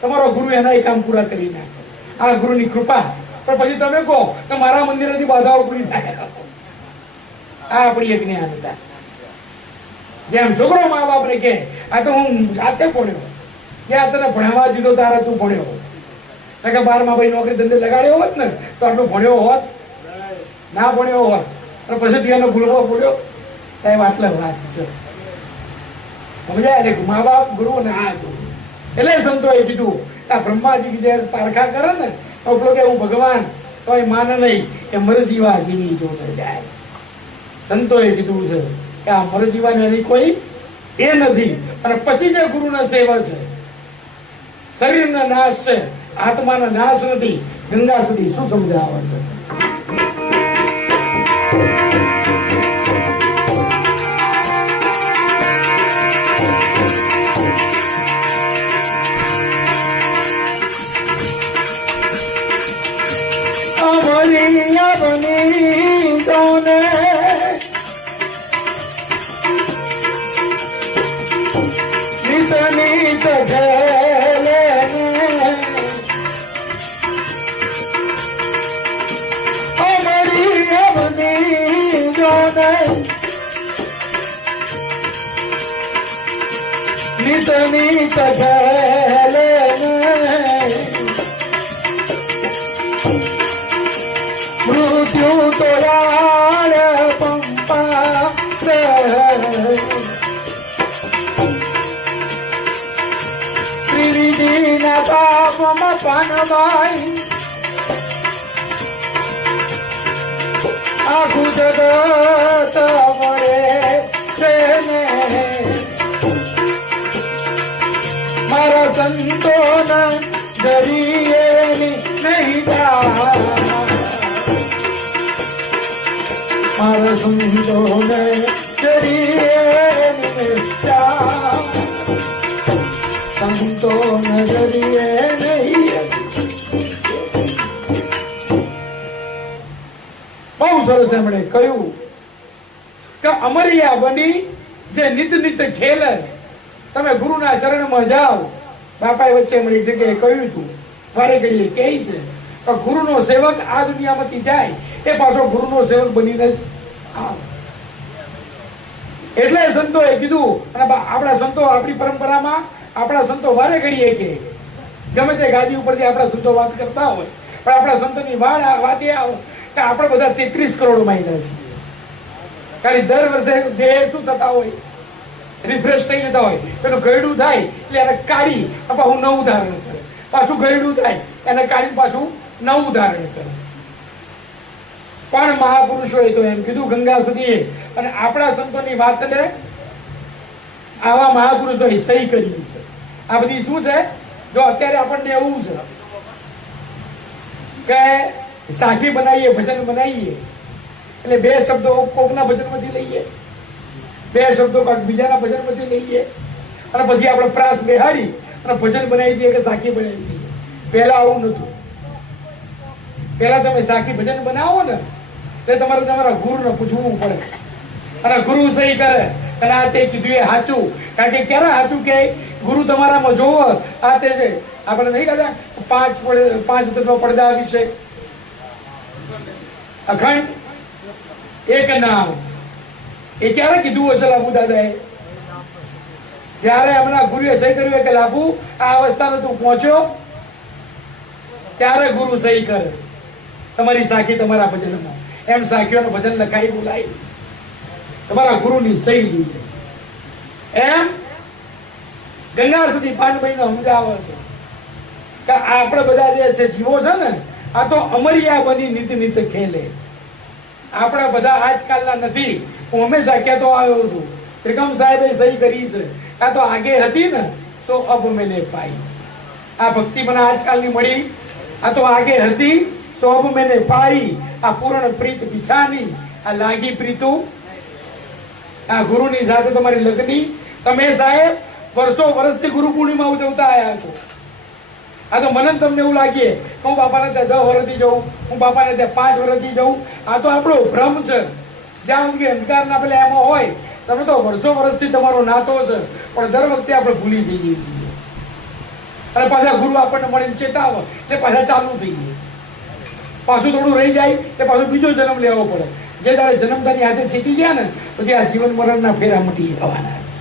તમારો ગુરુ એના કામ પૂરા કરી નાખે. આ ગુરુની કૃપા. પણ પછી તમે કહો કે મારા મંદિરેથી બાધાઓ પૂરી થાય. આ આપણી એક જ્ઞાનતા. જેમ છોકરો મા બાપને કે આ તો હું જાતે ભણ્યો, જ્યાં તને ભણાવવા દીધો તારે તું ભણ્યો. કે 12માં ભાઈ નોકરી ધંધે લગાડ્યો હોત ને તો આટલું ભણ્યો હોત, ના ભણ્યો હોત અને પછી એનો ભૂલવો પડ્યો. સાહેબ આટલા વાત છે, સમજાય? એટલે મા બાપ ગુરુ અને આ ગુરુ. એટલે સંતોએ કીધું આ બ્રહ્માજી જે પારખા કરે ને પેલો કે હું ભગવાન તો એ માને નહીં, એ મરજીવા જીવી જો જાય. સંતોએ કીધું છે કે આ મરજીવાની એની કોઈ એ નથી. અને પછી જે ગુરુના સેવા છે, શરીરના નાશ છે, આત્માનો નાશ નથી. ગંગા સુધી શું સમજાવે છે? મૃત્યુ તોરાળ પંપા ત્રિવિધિના પાપમાં પાનવાઈ આખું જગત મળે છે ને મારા સંતોના જરીએ નહીં મારા સંતોને જરીએ સંતોને જરીએ નહીં. બહુ સરસ એમણે કહ્યું કે અમરિયા બની જે નિત નિત ખેલ તમે ગુરુના ચરણમાં જાઓ. બાપાએ વચ્ચે મને એક જગ્યાએ કહ્યું હતું, વારે ઘડીએ કહે છે કે ગુરુનો સેવક આ દુનિયામાંથી જાય એ પાછો ગુરુનો સેવક બનીને જ આવે. એટલે સંતોએ કીધું, અને આપણા સંતો આપણી પરંપરામાં આપણા સંતો વારે ઘડીએ કે ગમે તે ગાદી ઉપરથી આપણા સંતો વાત કરતા હોય, પણ આપણા સંતોની વાત એ આવે કે આપણે બધા 33 કરોડ માયના છીએ. કારણ દર વર્ષે દેહ શું થતા હોય, રિફ્રેશ થઈ જતા હોય. પેલું ગયડું થાય એટલે એને કાઢી પાછું નવું ધારણ કરે, પાછું ગયડું થાય એને કાઢી પાછું નવું ધારણ કરે. પણ મહાપુરુષોએ તો એમ કીધું ગંગા સદીએ, અને આપણા સંતોની વાતને આવા મહાપુરુષોએ સહી કરી છે. આ બધી શું છે, જો અત્યારે આપણને એવું છે કે સાખી બનાવીએ, ભજન બનાવીએ એટલે બે શબ્દો કોકના ભજનમાંથી લઈએ, બે શબ્દો કાંઈક બીજાના ભજનમાંથી લઈએ, અને પછી આપણે પ્રાસ બેહાડી અને ભજન બનાવી દઈએ કે સાખી બનાવી દઈએ. પહેલા આવું નતું. પહેલા તમે સાખી ભજન બનાવો ને એટલે તમારે તમારા ગુરુને પૂછવું પડે, અને ગુરુ સહી કરે અને આ તે કીધું એ સાચું. કારણ કે ક્યારે સાચું કે ગુરુ તમારામાં જોવો આ તે છે. આપણે નહીં કહેતા 5 તત્વ પડદા વિશે અખંડ એક નામ, એ ક્યારે કીધું હશે લાભુ દાદાએ? જ્યારે હમણાં ગુરુએ સહી કર્યું કે લાભુ આ અવસ્થાનો તું પહોંચ્યો, ત્યારે ગુરુ સહી કરે તમારી સાખી તમારા ભજનમાં. એમ સાખીઓનું ભજન લખાઈ બોલાય તમારા ગુરુની સહી જોઈએ. એમ ગંગા સુધી પાનભાઈ નો સમજાવે છે કે આપણે બધા જે છે જીવો છે ને, આ તો અમરિયા બની નિત નિત ખેલે. આપણા બધા આજકાલના નથી. હું હંમેશા કહેતો આવ્યો છું, ત્રિકમ સાહેબે સહી કરી છે, આ તો આગે હતી ને સો અબ મેને પાઈ. આ ભક્તિ મને આજકાલની મળી, આ તો આગે હતી સો અબ મેને પાઈ. આ પૂર્ણ પ્રીત પીછાની, આ લાગી પ્રીતુ આ ગુરુની સાથે તમારી લગ્ની. તમે સાહેબ વર્ષો વર્ષથી ગુરુ પૂર્ણિમા ઉજવતા આવ્યા છો. આ તો મને તમને એવું લાગે હું બાપાને ત્યાં 10 વર્ષથી જઉં, હું બાપાને ત્યાં 5 વર્ષથી જઉં. આ તો આપણો ભ્રમ છે. જ્યાં સુધી અંધકારના પેલા એમાં હોય, તમે તો વર્ષો વર્ષથી તમારો નાતો છે, પણ દર વખતે આપણે ભૂલી જઈએ છીએ. અને પાછા ગુરુ આપણને મળીને ચેતાવે એટલે પાછા ચાલુ થઈ જાય. પાછું થોડું રહી જાય એટલે પાછું બીજો જન્મ લેવો પડે. જે તારે જન્મતાની હાથે ચેતી ગયા ને પછી આ જીવન મરણના ફેરા મટી જવાના છે.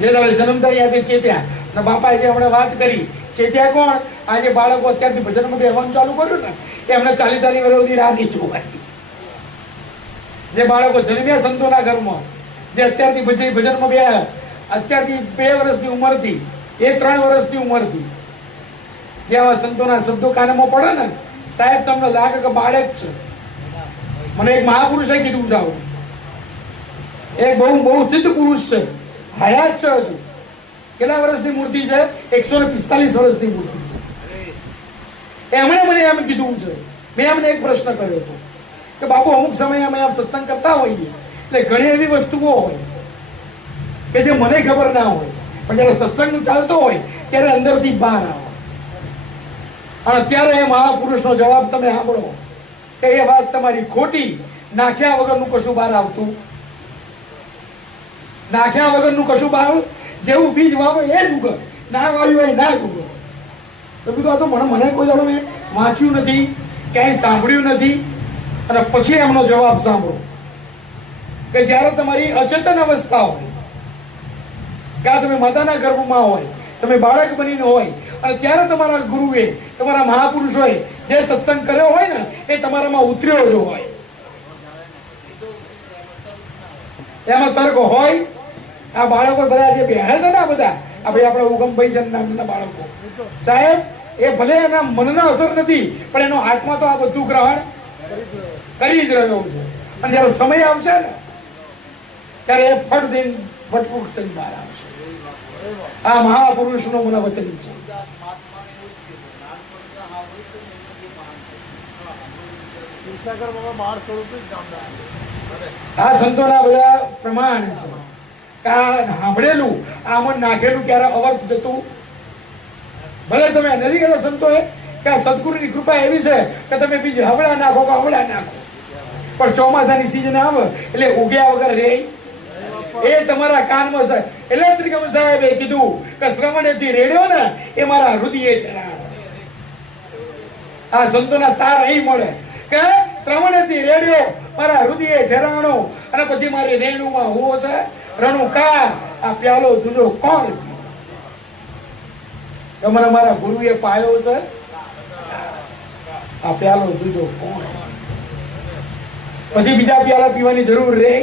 જે તારે જન્મતાની હાથે ચેત્યા, અને બાપાએ જે હમણાં વાત કરી, ચેત્યા કોણ? આજે બાળકો અત્યારથી ભજનમાં બેહવાનું ચાલુ કર્યું ને એમને 40 વર્ષની રાહ નહીં જોવાની. જે બાળકો જન્મ્યા સંતોના ઘરમાં, જે અત્યારથી ભજનમાં બેહ્યા, અત્યારથી 2 વર્ષની ઉંમરથી, એ 3 વર્ષની ઉંમરથી જે આવા સંતોના શબ્દો કાનમાં પડે ને, સાહેબ તમને લાગે કે બાળક છે. મને એક મહાપુરુષે કીધું છે, એક બહુ સિદ્ધ પુરુષ છે, હયાત છે હજુ. કેટલા વર્ષની મૂર્તિ છે? 145 વર્ષની મૂર્તિ છે. એમણે મને એમ કીધું છે. મેં એમને એક પ્રશ્ન કર્યો હતો કે બાપુ અમુક સમયે અમે સત્સંગ કરતા હોઈએ એટલે ઘણી એવી વસ્તુઓ હોય કે જે મને ખબર ના હોય, પણ જયારે સત્સંગ ચાલતો હોય ત્યારે અંદરથી બહાર આવે. અને ત્યારે એ મહાપુરુષનો જવાબ તમે સાંભળો કે એ વાત તમારી ખોટી. નાખ્યા વગરનું કશું બહાર આવતું, નાખ્યા વગરનું કશું બહાર, જેવું બીજ વાવે એ જ ઉગે, ના વાવ્યું હોય ના જ ઉગે. તો બીજું તો મને કોઈ દાડો મેં વાંચ્યું નથી, ક્યાંય સાંભળ્યું નથી. અને પછી એમનો જવાબ સાંભળો કે જ્યારે તમારી અચેતન અવસ્થા હોય, ક્યાં તમે માતાના ગર્ભમાં હોય, તમે બાળક બનીને હોય, અને ત્યારે તમારા ગુરુએ, તમારા મહાપુરુષોએ જે સત્સંગ કર્યો હોય ને એ તમારામાં ઉતર્યો જ હોય. એમાં તર્ક હોય. આ બાળકો બધા જે બેહે છે ને, આ બધા આપણા ઉગમભાઈ છે નામના બાળકો, સાહેબ એ ભલે એના મનના અસર નથી, પણ એનો આત્મા તો આ બધું ગ્રહણ કરી જ રહ્યો છે. અને જયારે સમય આવશે ને ત્યારે એ ફટ દઈને વટવૃક્ષ થઈને બહાર આવશે. આ મહાપુરુષનું મને વચન છે. આ સંતોના બધા પ્રમાણ છે કે આ સાંભળેલું, આમાં નાખેલું ક્યારે અવર્ત જતું. ભલે તમે નથી કહેતા સંતોએ કે આ સદગુરુની કૃપા એવી છે કે તમે બીજું હવળા નાખો કે હવળા નાખો, પણ ચોમાસાની સિઝન આવે એટલે ઉગ્યા વગર રે એ તમારા કાનમાં છે. એટલે ત્રિકમ સાહેબે કીધું કે શ્રવણેથી રેડ્યો ને એ મારા હૃદયે ઠેરાણ. આ સંતોના તાર અહીં મળે કે શ્રવણેથી રેડ્યો મારા હૃદયે ઠેરાણો. અને પછી મારી રેણુમાં હુઓ છે રણુકાર આ પ્યાલો તુજો કોણ પીવો? તમારા મારા ગુરુએ પાયો છે આ પ્યાલો તુજો કોણ? પછી બીજા પ્યાલા પીવાની જરૂર રહે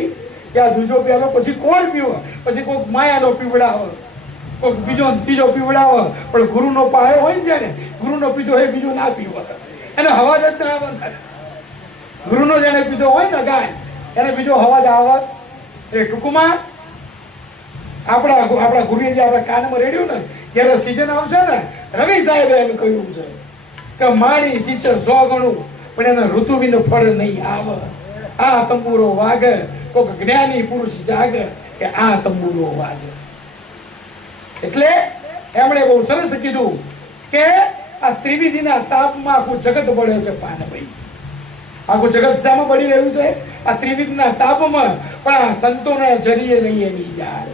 કે આ દૂજો પ્યાલો પછી કોણ પીવો? પછી કોઈક માયાનો પીવડાવે, કોઈક બીજો ત્રીજો પીવડાવે. પણ ગુરુનો પાયો હોય ને જાણે ગુરુનો પીધો હોય બીજો ના પીવો એને અવાજ જ ના આવે. ગુરુનો જેને પીધો હોય ને ગાય એને બીજો અવાજ આવે. એ ટૂંકમાં આપણા ગુરુએ જે આપણા કાનમાં રેડ્યું ને જ્યારે સિઝન આવશે ને રવિ સાહેબે એમ કહ્યું છે કે માણી સિંચે 100 ગણું પણ એને ઋતુ વિનું ફળ નહીં આવે. આ તંબુરો વાગે કોક જ્ઞાની પુરુષ જાગે કે આ તંબુરો વાગે. એટલે એમણે બહુ સરસ કીધું કે આ ત્રિવિધિના તાપમાં આખું જગત બળ્યો છે પાનભાઈ. આખું જગત શામાં બળી રહ્યું છે? આ ત્રિવિધના તાપમાં. પણ આ સંતોને જરીએ નહીં એની જાય.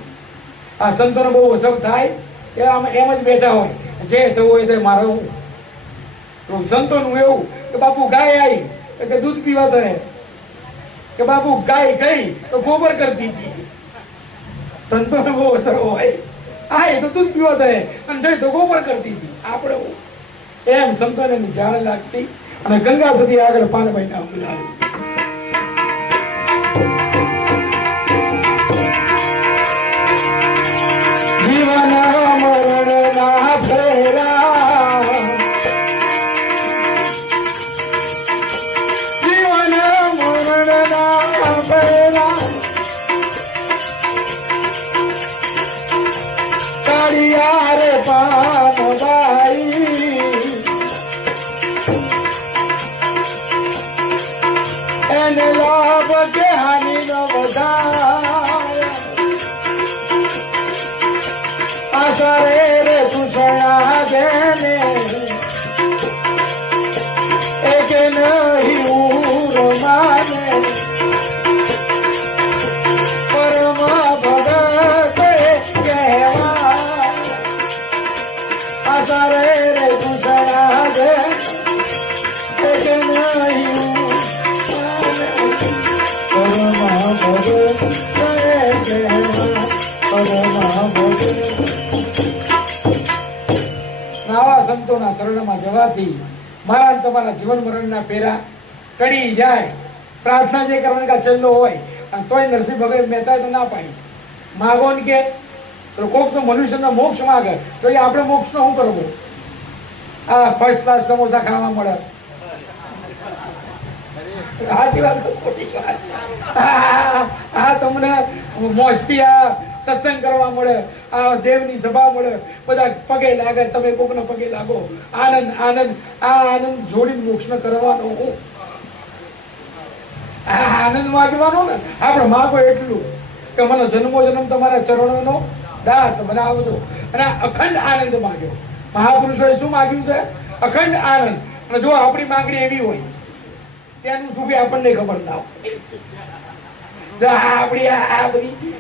આ સંતોને બહુ અસર થાય એ આમ એમ જ બેઠા હોય જે થવું હોય તે મારવું. સંતોનું એવું કે બાપુ ગાય આવી કે દૂધ પીવા થાય, કે બાપુ ગાય ગઈ તો ગોબર કરતી હતી. સંતોને બહુ અસર હોય આ તો દૂધ પીવા થાય અને જઈ તો ગોબર કરતી હતી. આપણે એમ સંતોને જાણ લાગતી. અને ગંગા સતી આગળ પાનભાઈ ના સમજાવી. જીવન મરણ ના ફેરા, જીવન મરણ ના ફેરા, કાળિયા રે પાનભાઈ એને લાભ કે હાનિ નો વધાર. આશા રે તુષણા દેને એક નહીં ઉર માને પરમ ભગત કહેવા. આશા રે તુષણા દે એક નહીં આવા સંતોના ચરણમાં જવાથી મારા તમારા જીવન મરણના પેરા કડી જાય. પ્રાર્થના જે કરવાની કા છેલ્લો હોય અને તોય નરસિંહ ભગત મહેતા તો ના પાડી માગો ને કે કોક તો મનુષ્યના મોક્ષ માગે તો એ આપણે મોક્ષ નો શું કરવું? આ ફર્સ્ટ ક્લાસ સમોસા ખાવા મળે. સાચી વાત. આ તમને મોજથી આ સત્સંગ કરવા મળે, આ દેવની સભા મળે, બધા પગે લાગે, તમે કોકના પગે લાગો. આનંદ આનંદ આ આનંદ જોડીને મોક્ષ કરવાનો. આ આનંદ માગવાનો ને આપણે માગો એટલું કે મને જન્મો જન્મ તમારા ચરણોનો દાસ બનાવજો. અને અખંડ આનંદ માગ્યો. મહાપુરુષોએ શું માગ્યું છે? અખંડ આનંદ. અને જો આપણી માંગણી એવી હોય તેનું સુખ આપણને ખબર ના હોય.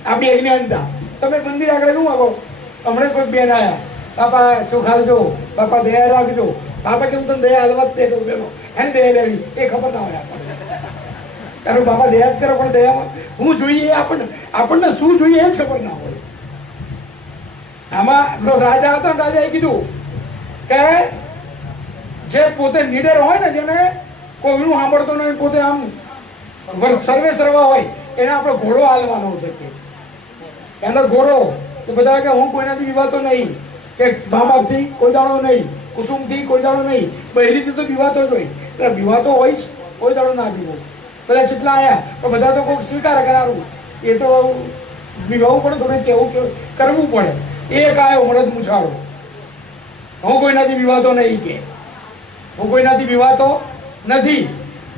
આપણી અજ્ઞાનતા. તમે મંદિર આગળ શું માગો? હમણાં કોઈ બેન આયા, બાપા સુખ હાલજો, બાપા દયા રાખજો. બાપા કેમ તમે દયા હાલવા જ દે બેનો એને દયા લેવી એ ખબર ના હોય આપણને. કારણ બાપા દયા જ કરે પણ દયામાં હું જોઈએ આપણને શું જોઈએ એ જ ખબર ના હોય. આમાં રાજા હતા ને રાજાએ કીધું કે જે પોતે નીડર હોય ને, જેને કોઈનું સાંભળતો નહીં, પોતે આમ સર્વે સર્વા હોય, એને આપણે ઘોડો હાલવાનો છે. એનો ઘોડો તો બધા કે હું કોઈનાથી વિવાતો નહીં, કે મા બાપથી કોઈ દાડો નહીં, કુટુંબથી કોઈ દાડો નહીં, બહેરીથી તો વિવાતો જ હોય. એટલે વિવાતો હોય જ, કોઈ દાડો ના વિવો. બધા જેટલા આવ્યા પણ બધા તો કોઈ સ્વીકાર કરાવું એ તો વિવાહવું પડે, થોડું કેવું કરવું પડે. એક આવ્યો મળદ મુછાળો, હું કોઈનાથી વિવાતો નહીં, કે હું કોઈનાથી વિવાતો નથી.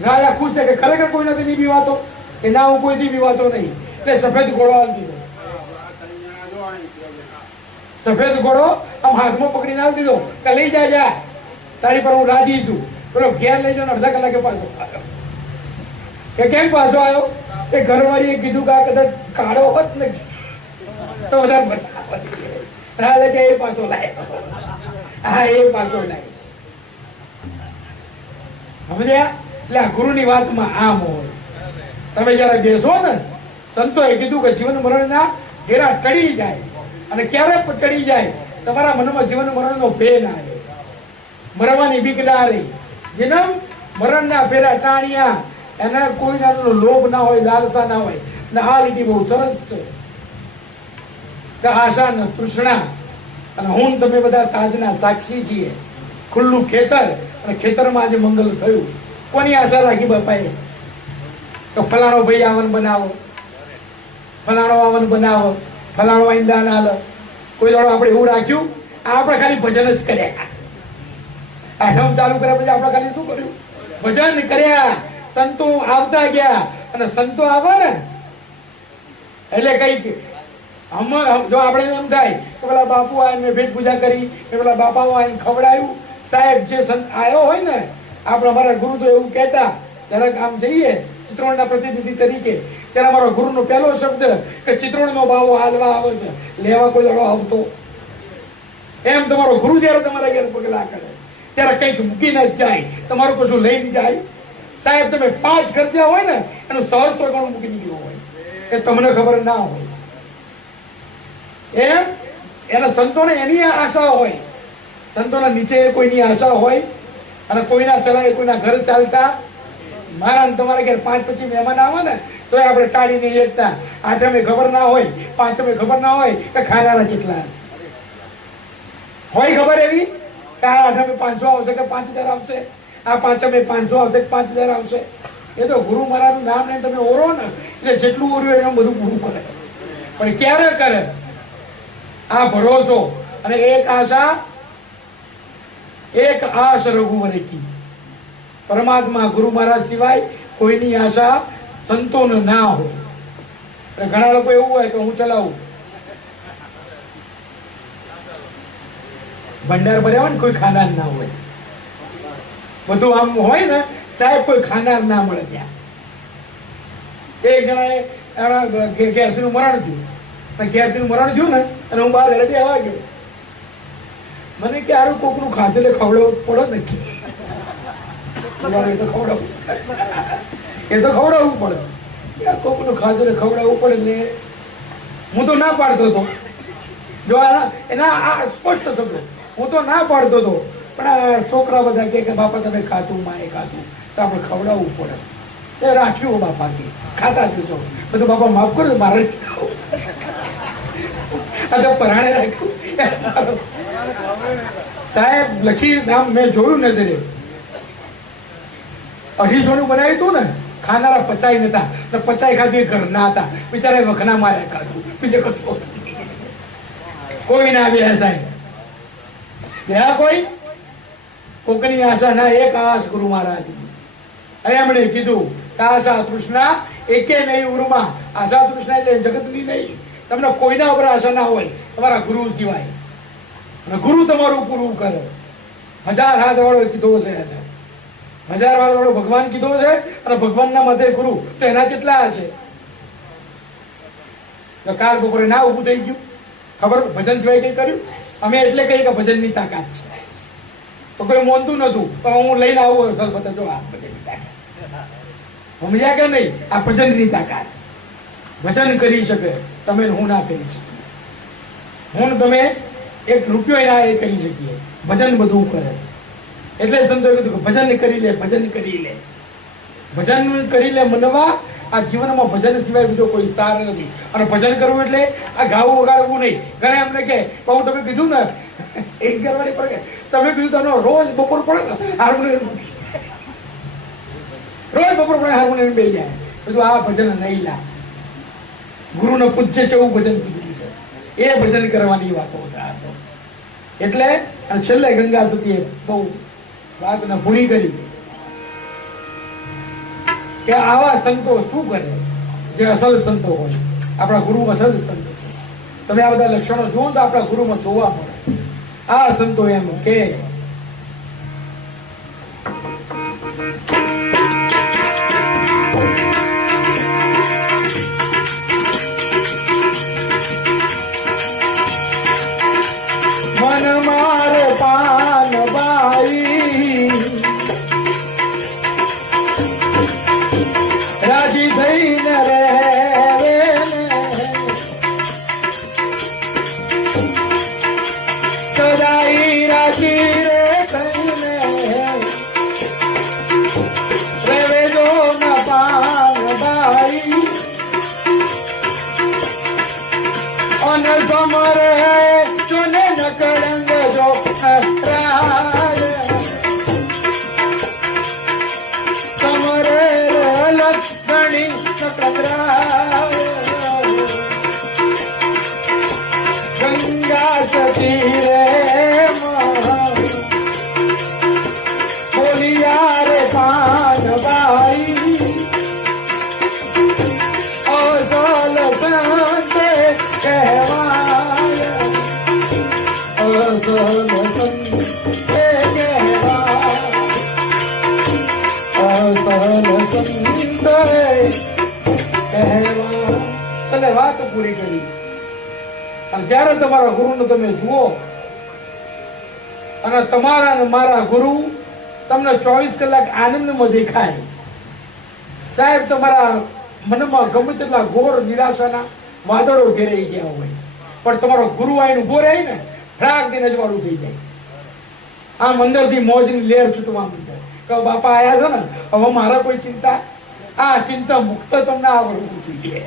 રાજા ખુશ છે કે ખરેખર કોઈનાથી નહીં વિવાતો, કે ના હું કોઈથી વિવાતો નહીં. એટલે સફેદ ઘોડો આવી દીધો. સફેદ ઘોડો આમ હાથમાં પકડીને આવી દીધો કે લઈ જા, તારી પર હું રાજી છું. પેલો ઘેર લઈ જાઓ, અડધા કલાકે પાછો આવ્યો. કે કેમ પાછો આવ્યો? એ ઘરવાળીએ કીધું કે આ કદાચ કાળો હોત ને તો વધારે મજા આવે કે એ પાછો લાય, હા એ પાછો લાય. સમજ્યા? એટલે આ ગુરુની વાતમાં આમ હોય. તમે જયારે બેસો ને, સંતોએ કીધું કે જીવન મરણના ઘેરા ટળી જાય, અને ક્યારે ટળી જાય? તમારા મનમાં જીવન મરણનો ભય ના રહે, મરવાની બીક ના રહી. જન્મ મરણના ફેરા ટાણિયા, એને કોઈ જાતનો લોભ ના હોય, લાલસા ના હોય. ને આ લીટી બહુ સરસ છે કે આશા ને તૃષ્ણા, અને હું તમે બધા તાજના સાક્ષી છીએ. ખુલ્લું ખેતર, અને ખેતરમાં આજે મંગલ થયું. કોની આશા રાખી બાપાએ કે ફલાણો ભાઈ આવન બનાવો, ફલાણો આવન બનાવો, ફલાણો આઈંદા ના લે. કોઈ દાડો આપણે એવું રાખ્યું? આપણે ખાલી ભજન જ કર્યા. આઠમ ચાલુ કર્યા પછી આપણે ખાલી શું કર્યું? ભજન કર્યા. સંતો આવતા ગયા, અને સંતો આવે ને એટલે કઈક જો આપણે એમ થાય કે પેલા બાપુ આવીને મેં ભેટ પૂજા કરી, કે પેલા બાપાઓ આવીને ખવડાયું. સાહેબ જે સંત આવ્યો હોય ને, આપણે અમારા ગુરુ તો એવું કહેતા, જરાક આમ જઈએ ચિત્રોડના પ્રતિનિધિ તરીકે, ત્યારે અમારો ગુરુનો પહેલો શબ્દ કે ચિત્રોડનો બાવો હાલવા આવે છે, લેવા કોઈ દડો આવતો. એમ તમારો ગુરુ જયારે તમારા ઘેર પગલા કરે ત્યારે કંઈક મૂકીને જ જાય, તમારું કશું લઈને જાય. સાહેબ તમે 5 ખર્ચા હોય ને એનું સહસ્ત્ર ગણું મૂકી નીકળ્યું હોય, એ તમને ખબર ના હોય. એમ એના સંતોને એની આશા હોય. સંતોના નીચે કોઈની આશા હોય, અને કોઈના ચલાય, કોઈના ઘર ચાલતા. મારા તમારા ઘેર 5 પછી મહેમાન આવે ને તો આપણે ટાળીને એકતા. આઠમે ખબર ના હોય, પાંચમે ખબર ના હોય કે ખાનારા કેટલા હોય. ખબર એવી કે આ આઠમે 500 આવશે કે 5000 આવશે, આ પાંચમે 500 આવશે કે 5000 આવશે. એ તો ગુરુ મહારાજનું નામ લઈને તમે ઓરો ને એટલે જેટલું ઓર્યું એનું બધું પૂરું કરે. પણ ક્યારે કરે? આ ભરોસો અને એક આશા, એક આશ રઘુવર કી. પરમાત્મા ગુરુ મહારાજ સિવાય કોઈની આશા સંતોને ના હોય. ઘણા લોકો એવું હોય કે હું ચલાવું, ભંડાર ભર્યા હોય ને કોઈ ખાનાર ના હોય, બધું આમ હોય ને સાહેબ, કોઈ ખાનાર ના મળે ત્યાં. એક જણાએ ઘેરથીનું મરણ થયું, ઘેરથીનું મરણ થયું ને, અને હું બહાર રડી આવવા ગયો. મને કે આરું કોકનું ખાધેલે ખવડાવવું પડે ને, એ તો ખવડાવવું પડે. કોકનું ખાધેલે ખવડાવવું પડે એટલે હું તો ના પાડતો હતો. જો એના આ સ્પષ્ટ શબ્દો, હું તો ના પાડતો હતો. પણ આ છોકરા બધા કે બાપા તમે ખાતું, માએ ખાતું, તો આપણે ખવડાવવું પડે. એ રાખ્યું બાપા કે ખાતા જજો બધું. બાપા માફ કરો, મારે અચ્છા પરાણે રાખ્યું. સાહેબ લખી નામ મેં જોયું નજરે, 250 નું બનાવ્યું હતું ને, ખાનારા 50 નતા, 50 ખાધું એ ઘર ના હતા. બિચારા વખના માર્યા ખાધું, બીજે કશું કોઈ ના આવ્યા. સાહેબ ગયા કોઈ કોકની આશા ના, એક આશ ગુરુ મહારાજ. અને એમણે કીધું કે આશા તૃષ્ણા એકે નહીં ઉરમાં. આશા તૃષ્ણા એટલે જગતની નહીં. તમને કોઈના ઉપર આશા ના હોય તમારા ગુરુ સિવાય, અને ગુરુ તમારું પૂરું કરે. 1000 હાથ વાળો કીધો છે એને, 1000 વાળો ભગવાન કીધો છે, અને ભગવાનના મતે ગુરુ, તો એના કેટલા હશે? તો કાલ બપોરે ના ઊભું થઈ ગયું, ખબર ભજન સિવાય કઈ કર્યું? અમે એટલે કહીએ કે ભજનની તાકાત છે. તો કોઈ માનતું નતું, તો હું લઈને આવું અસલ બતા, જો આ ભજનની તાકાત. સમજ્યા કે નહીં? આ ભજનની તાકાત. ભજન કરી શકે તમે, હું ના કરી શકીએ. હું તમે 1 રૂપિયો ના એ કરી શકીએ, ભજન બધું કરે. એટલે સંતોએ કીધું કે ભજન કરી લે, ભજન કરી લે, ભજન કરી લે મનવા. આ જીવનમાં ભજન સિવાય બીજો કોઈ સાર નથી. અને ભજન કરવું એટલે આ ગાવું વગાડવું નહીં. ઘણા એમને કે બહુ તમે કીધું ને એક ઘરવાળી પર કે તમે કીધું તમે રોજ બપોર પડે ને હાર્મોનિયમ, રોજ બપોર પડે હાર્મોનિયમ બેસી જાય. બધું આ ભજન નહીં લા. ગુરુને પૂજ્ય છે એવું ભજન કીધું છે, એ ભજન કરવાની વાતો છે આ તો. એટલે અને છેલ્લે ગંગા સતીએ બહુ વાતને પૂરી કરી કે આવા સંતો શું કરે જે અસલ સંતો હોય. આપણા ગુરુ અસલ સંત છે. તમે આ બધા લક્ષણો જુઓ તો આપણા ગુરુમાં જોવા મળે. આ સંતો એમ કે સદાઈ રાજી રે કહીને રેવે જો ના પાન ભાઈ અને સમરે જોને નકળંગ જો રાજ સમરે લક્ષ્મણી નકળરાજ ગંગા સતી રે બોલિયા રે પાન ભાઈ અસલ સંતે કહેવાય અસલ સંતે કહેવાય અસલ સંતે કહેવાય. છેલ્લે વાત પૂરી કરી. અને જ્યારે તમારા ગુરુને તમે જુઓ અને તમારા અને મારા ગુરુ તમને 24 કલાક આનંદમાં દેખાય. સાહેબ તમારા મનમાં ગમે તેટલા ઘોર નિરાશાના વાદળો ઘેરાઈ ગયા હોય પણ તમારો ગુરુ આઈને ઉભો રહે ને ફ્રાક દિન અજવાળું થઈ જાય. આમ અંદરથી મોજની લહેર છૂટવા માંડે કે બાપા આયા છે ને હવે મારા કોઈ ચિંતા આ ચિંતા મુક્ત તમને આવડવું જોઈએ.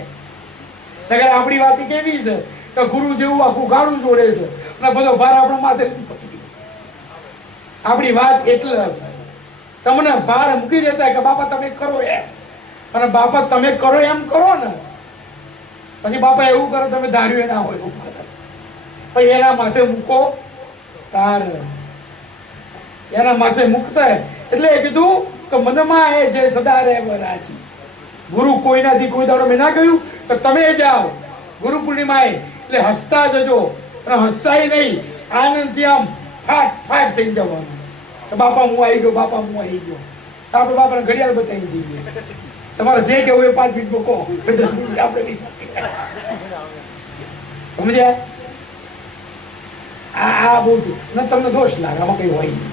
નગર આપણી વાત કેવી છે કે ગુરુ જેવું આખું ગાડું જોડે છે અને બધો ભાર આપણા માથે આપણી વાત એટલે છે તમને ભાર મૂકી દેતા કે બાપા તમે કરો એમ અને બાપા તમે કરો એમ કરો ને પછી બાપા એવું કરે તમે ધાર્યું ના હોય એવું કરે પછી એના માથે મૂકો તાર એના માથે મૂકતા એટલે કીધું કે મનમાં એ છે સદા રહેવ રાજી. ગુરુ કોઈનાથી કોઈ દાડો મેં ના કહ્યું કે તમે જાઓ ગુરુ પૂર્ણિમાએ એટલે હસતા જજો અને હસતાય નહીં આનંદથી આમ ફાટ ફાટ થઈ જવાનું બાપા હું આવી ગયો બાપા હું આવી ગયો. આપણે બાપાને ઘડિયાળ બતાવી દઈએ તમારે જે કેવું એ 5 મિનિટ મૂકો 10 મિનિટ આપણે નહીં સમજ્યા. આ બહુ ને તમને દોષ લાગે આમાં કઈ હોય નહીં.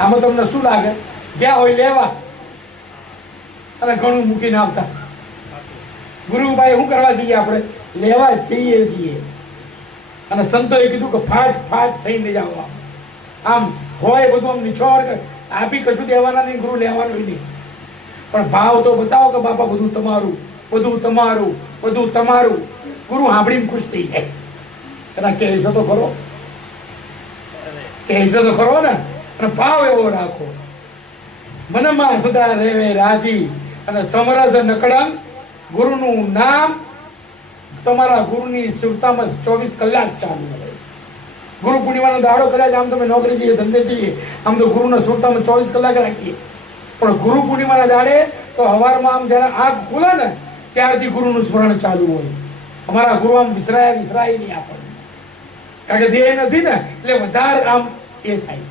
આમાં તમને શું લાગે ગયા હોય લેવા અને ઘણું મૂકીને આવતા. ગુરુભાઈ શું કરવા જઈએ આપણે લેવા જઈએ છીએ અને સંતોએ કીધું કે ફાટ ફાટ થઈને જાઓ આમ હોય બધું આમ નિછોડ આપી કશું દેવાના નહીં ગુરુ લેવાનું નહીં પણ ભાવ તો બતાવો કે બાપા બધું તમારું બધું તમારું બધું તમારું. ગુરુ સાંભળીને ખુશ થઈ જાય એના કહેશે તો ખરો કહેશે તો ખરો ને અને ભાવ એવો રાખો મનમાં સદા રહેવે રાજી અને સમરસ નકળંગ ગુરુનું નામ તમારા ગુરુની સુરતામાં 24 કલાક ચાલુ રહે. ગુરુ પૂર્ણિમાનો દાડો કદાચ આમ તમે નોકરી જઈએ ધંધે જઈએ આમ તો ગુરુના સુરતામાં 24 કલાક રાખીએ પણ ગુરુ પૂર્ણિમાના દાડે તો સવારમાં આમ જયારે આંખ ખુલે ને ત્યારથી ગુરુનું સ્મરણ ચાલુ હોય. અમારા ગુરુ આમ વિસરાય નહીં આપણને કારણ કે દેહ નથી ને એટલે વધારે આમ એ થાય.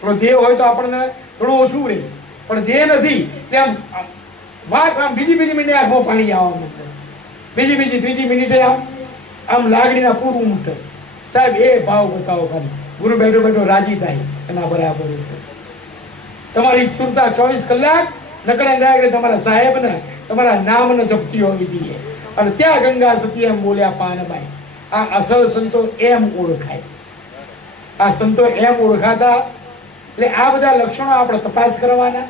થોડો દેહ હોય તો આપણને થોડું ઓછું રહે પણ દેહ નથી તેમ વાત આમ બીજી મિનિટે આંખમાં પાણી આવવા માંડે ત્રીજી મિનિટે આમ લાગણીના પૂરું મૂકે. સાહેબ એ ભાવ બતાવો ખાલી ગુરુ બેઠો બેઠો રાજી થાય એના બરાબર છે. તમારી સુરતા 24 કલાક નકળે જાય તમારા સાહેબને તમારા નામને જપતી હોવી જોઈએ અને ત્યાં ગંગા સતી એમ બોલ્યા પાનબાઈ. આ અસલ સંતો એમ ઓળખાય. આ સંતો એમ ઓળખાતા એટલે આ બધા લક્ષણો આપણે તપાસ કરવાના.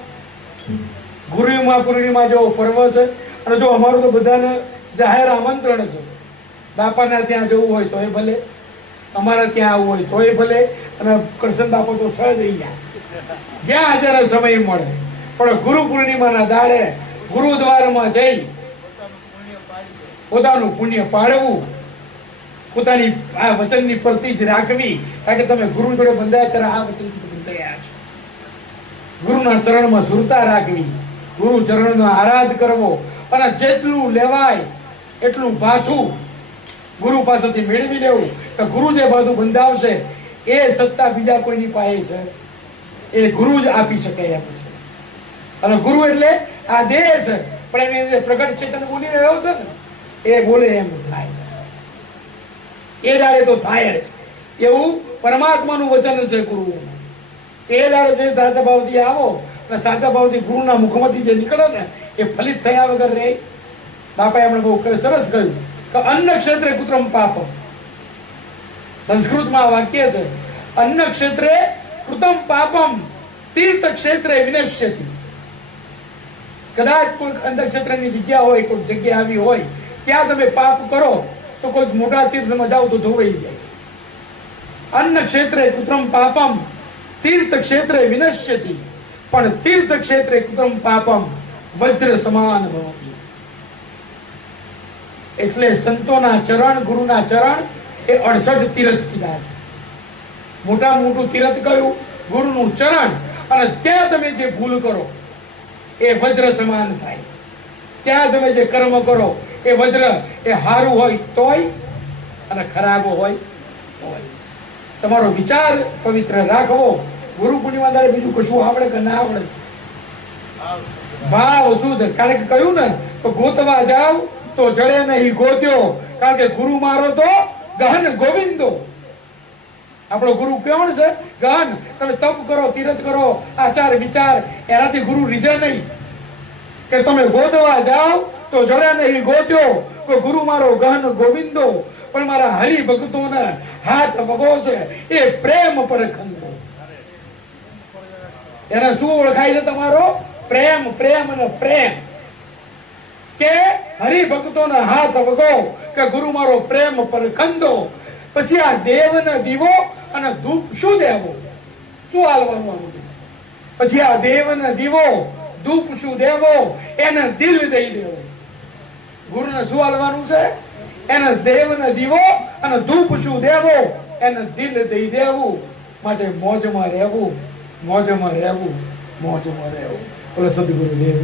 ગુરુમાં પૂર્ણિમા જેવો પર્વ છે અને જો અમારું તો બધાને જાહેર આમંત્રણ છે. બાપાના ત્યાં જવું હોય તો એ ભલે અમારા ત્યાં આવવું હોય તો એ ભલે અને કરશન બાપા તો છ જ ગયા જ્યાં જ્યારે સમય મળે પણ ગુરુ પૂર્ણિમાના દાડે ગુરુદ્વારમાં જઈ પોતાનું પુણ્ય પાડવું પોતાની આ વચનની પ્રતિ જ રાખવી કારણ કે તમે ગુરુ જોડે બંધાય ત્યારે આ વચન બંધાયા છો. ગુરુના ચરણમાં સુરતા રાખવી ગુરુ ચરણનો આરાધ કરવો અને જેટલું લેવાય એટલું ભાથું ગુરુ પાસેથી મેળવી લેવું કે ગુરુ જે બધું બંધાવશે એ સત્તા બીજા કોઈની પાસે છે એ ગુરુ જ આપી શકે એમ છે. અને ગુરુ એટલે આ દેહ છે પણ એને પ્રગટ ચેતન બોલી રહ્યો છે ને એ બોલે એમ થાય એ દાડે તો થાય જ એવું પરમાત્માનું વચન છે ગુરુ. એ દાડે જે સાચા ભાવથી આવો અને સાચા ભાવથી ગુરુના મુખમાંથી જે નીકળે ને એ ફલિત થયા વગર રહે. બાપાએ એમણે બહુ સરસ કહ્યું કે અન્ન ક્ષેત્રે કુત્રમ પાપમ. સંસ્કૃતમાં વાક્ય છે, અન્ન ક્ષેત્રે કૃતમ પાપમ તીર્થ ક્ષેત્રે વિનશ્યતિ. કદાચ કોઈ અંતર ક્ષેત્રની જગ્યા હોય, કોઈ જગ્યા આવી હોય ત્યાં તમે પાપ કરો તો કોઈ મોટા તીર્થમાં જાઓ તો ધોવાઈ જાય. અન્ન ક્ષેત્રે કૃત્રમ પાપમ તીર્થ ક્ષેત્રે વિનશ્યતિ, પણ તીર્થ ક્ષેત્રે કૃત્રમ પાપમ વજ્ર સમાન ભવતિ. એટલે સંતોના ચરણ, ગુરુના ચરણ એ 68 તીર્થ કીધા છે. મોટા મોટું તીર્થ કયું? ગુરુનું ચરણ. અને ત્યાં તમે જે ભૂલ કરો એ વજ્ર સમાન થાય. ત્યાં તમે જે કર્મ કરો એ વજ્ર, એ હારું હોય તોય અને ખરાબ હોય તોય. તમારો વિચાર પવિત્ર રાખવો. ગુરુ પૂર્ણિમા દાડે બીજું કશું આવડે કે ના આવડે, ભાવ શુદ્ધ. કારણ કે કહ્યું ને, તો ગોતવા જાવ તો જડે નહીં ગોત્યો, કારણ કે ગુરુ મારો તો ગહન ગોવિંદો. આપણો ગુરુ કોણ છે? ગહન. તમે તપ કરો, તીર્થ કરો, આચાર વિચાર, એનાથી ગુરુ રીઝે નહીં. કે તમે ગોતવા જાઓ તો જડે નહીં ગોત્યો, તો ગુરુ મારો ગહન ગોવિંદો. પણ મારા હરિભક્તોને હાથ વગો છે એ પ્રેમ પર ખંડો. એને શું ઓળખાય છે? તમારો પ્રેમ, પ્રેમ અને પ્રેમ. કે હરિભક્તોને હાથ વગો, કે ગુરુ મારો પ્રેમ પર ખંડો. પછી આ દેવને દીવો અને ધૂપ શું દેવો? શું હાલવાનું? પછી આ દેવને દીવો, ધૂપ શું દેવો? એને દિલ દઈ દેવો. ગુરુને શું હાલવાનું છે? એને દેવને દીવો અને ધૂપ શું દેવો? એને દિલ દઈ દેવું. માટે મોજમાં રહેવું, મોજમાં રહેવું, મોજમાં રહેવું. બોલો સદગુરુ દેવ.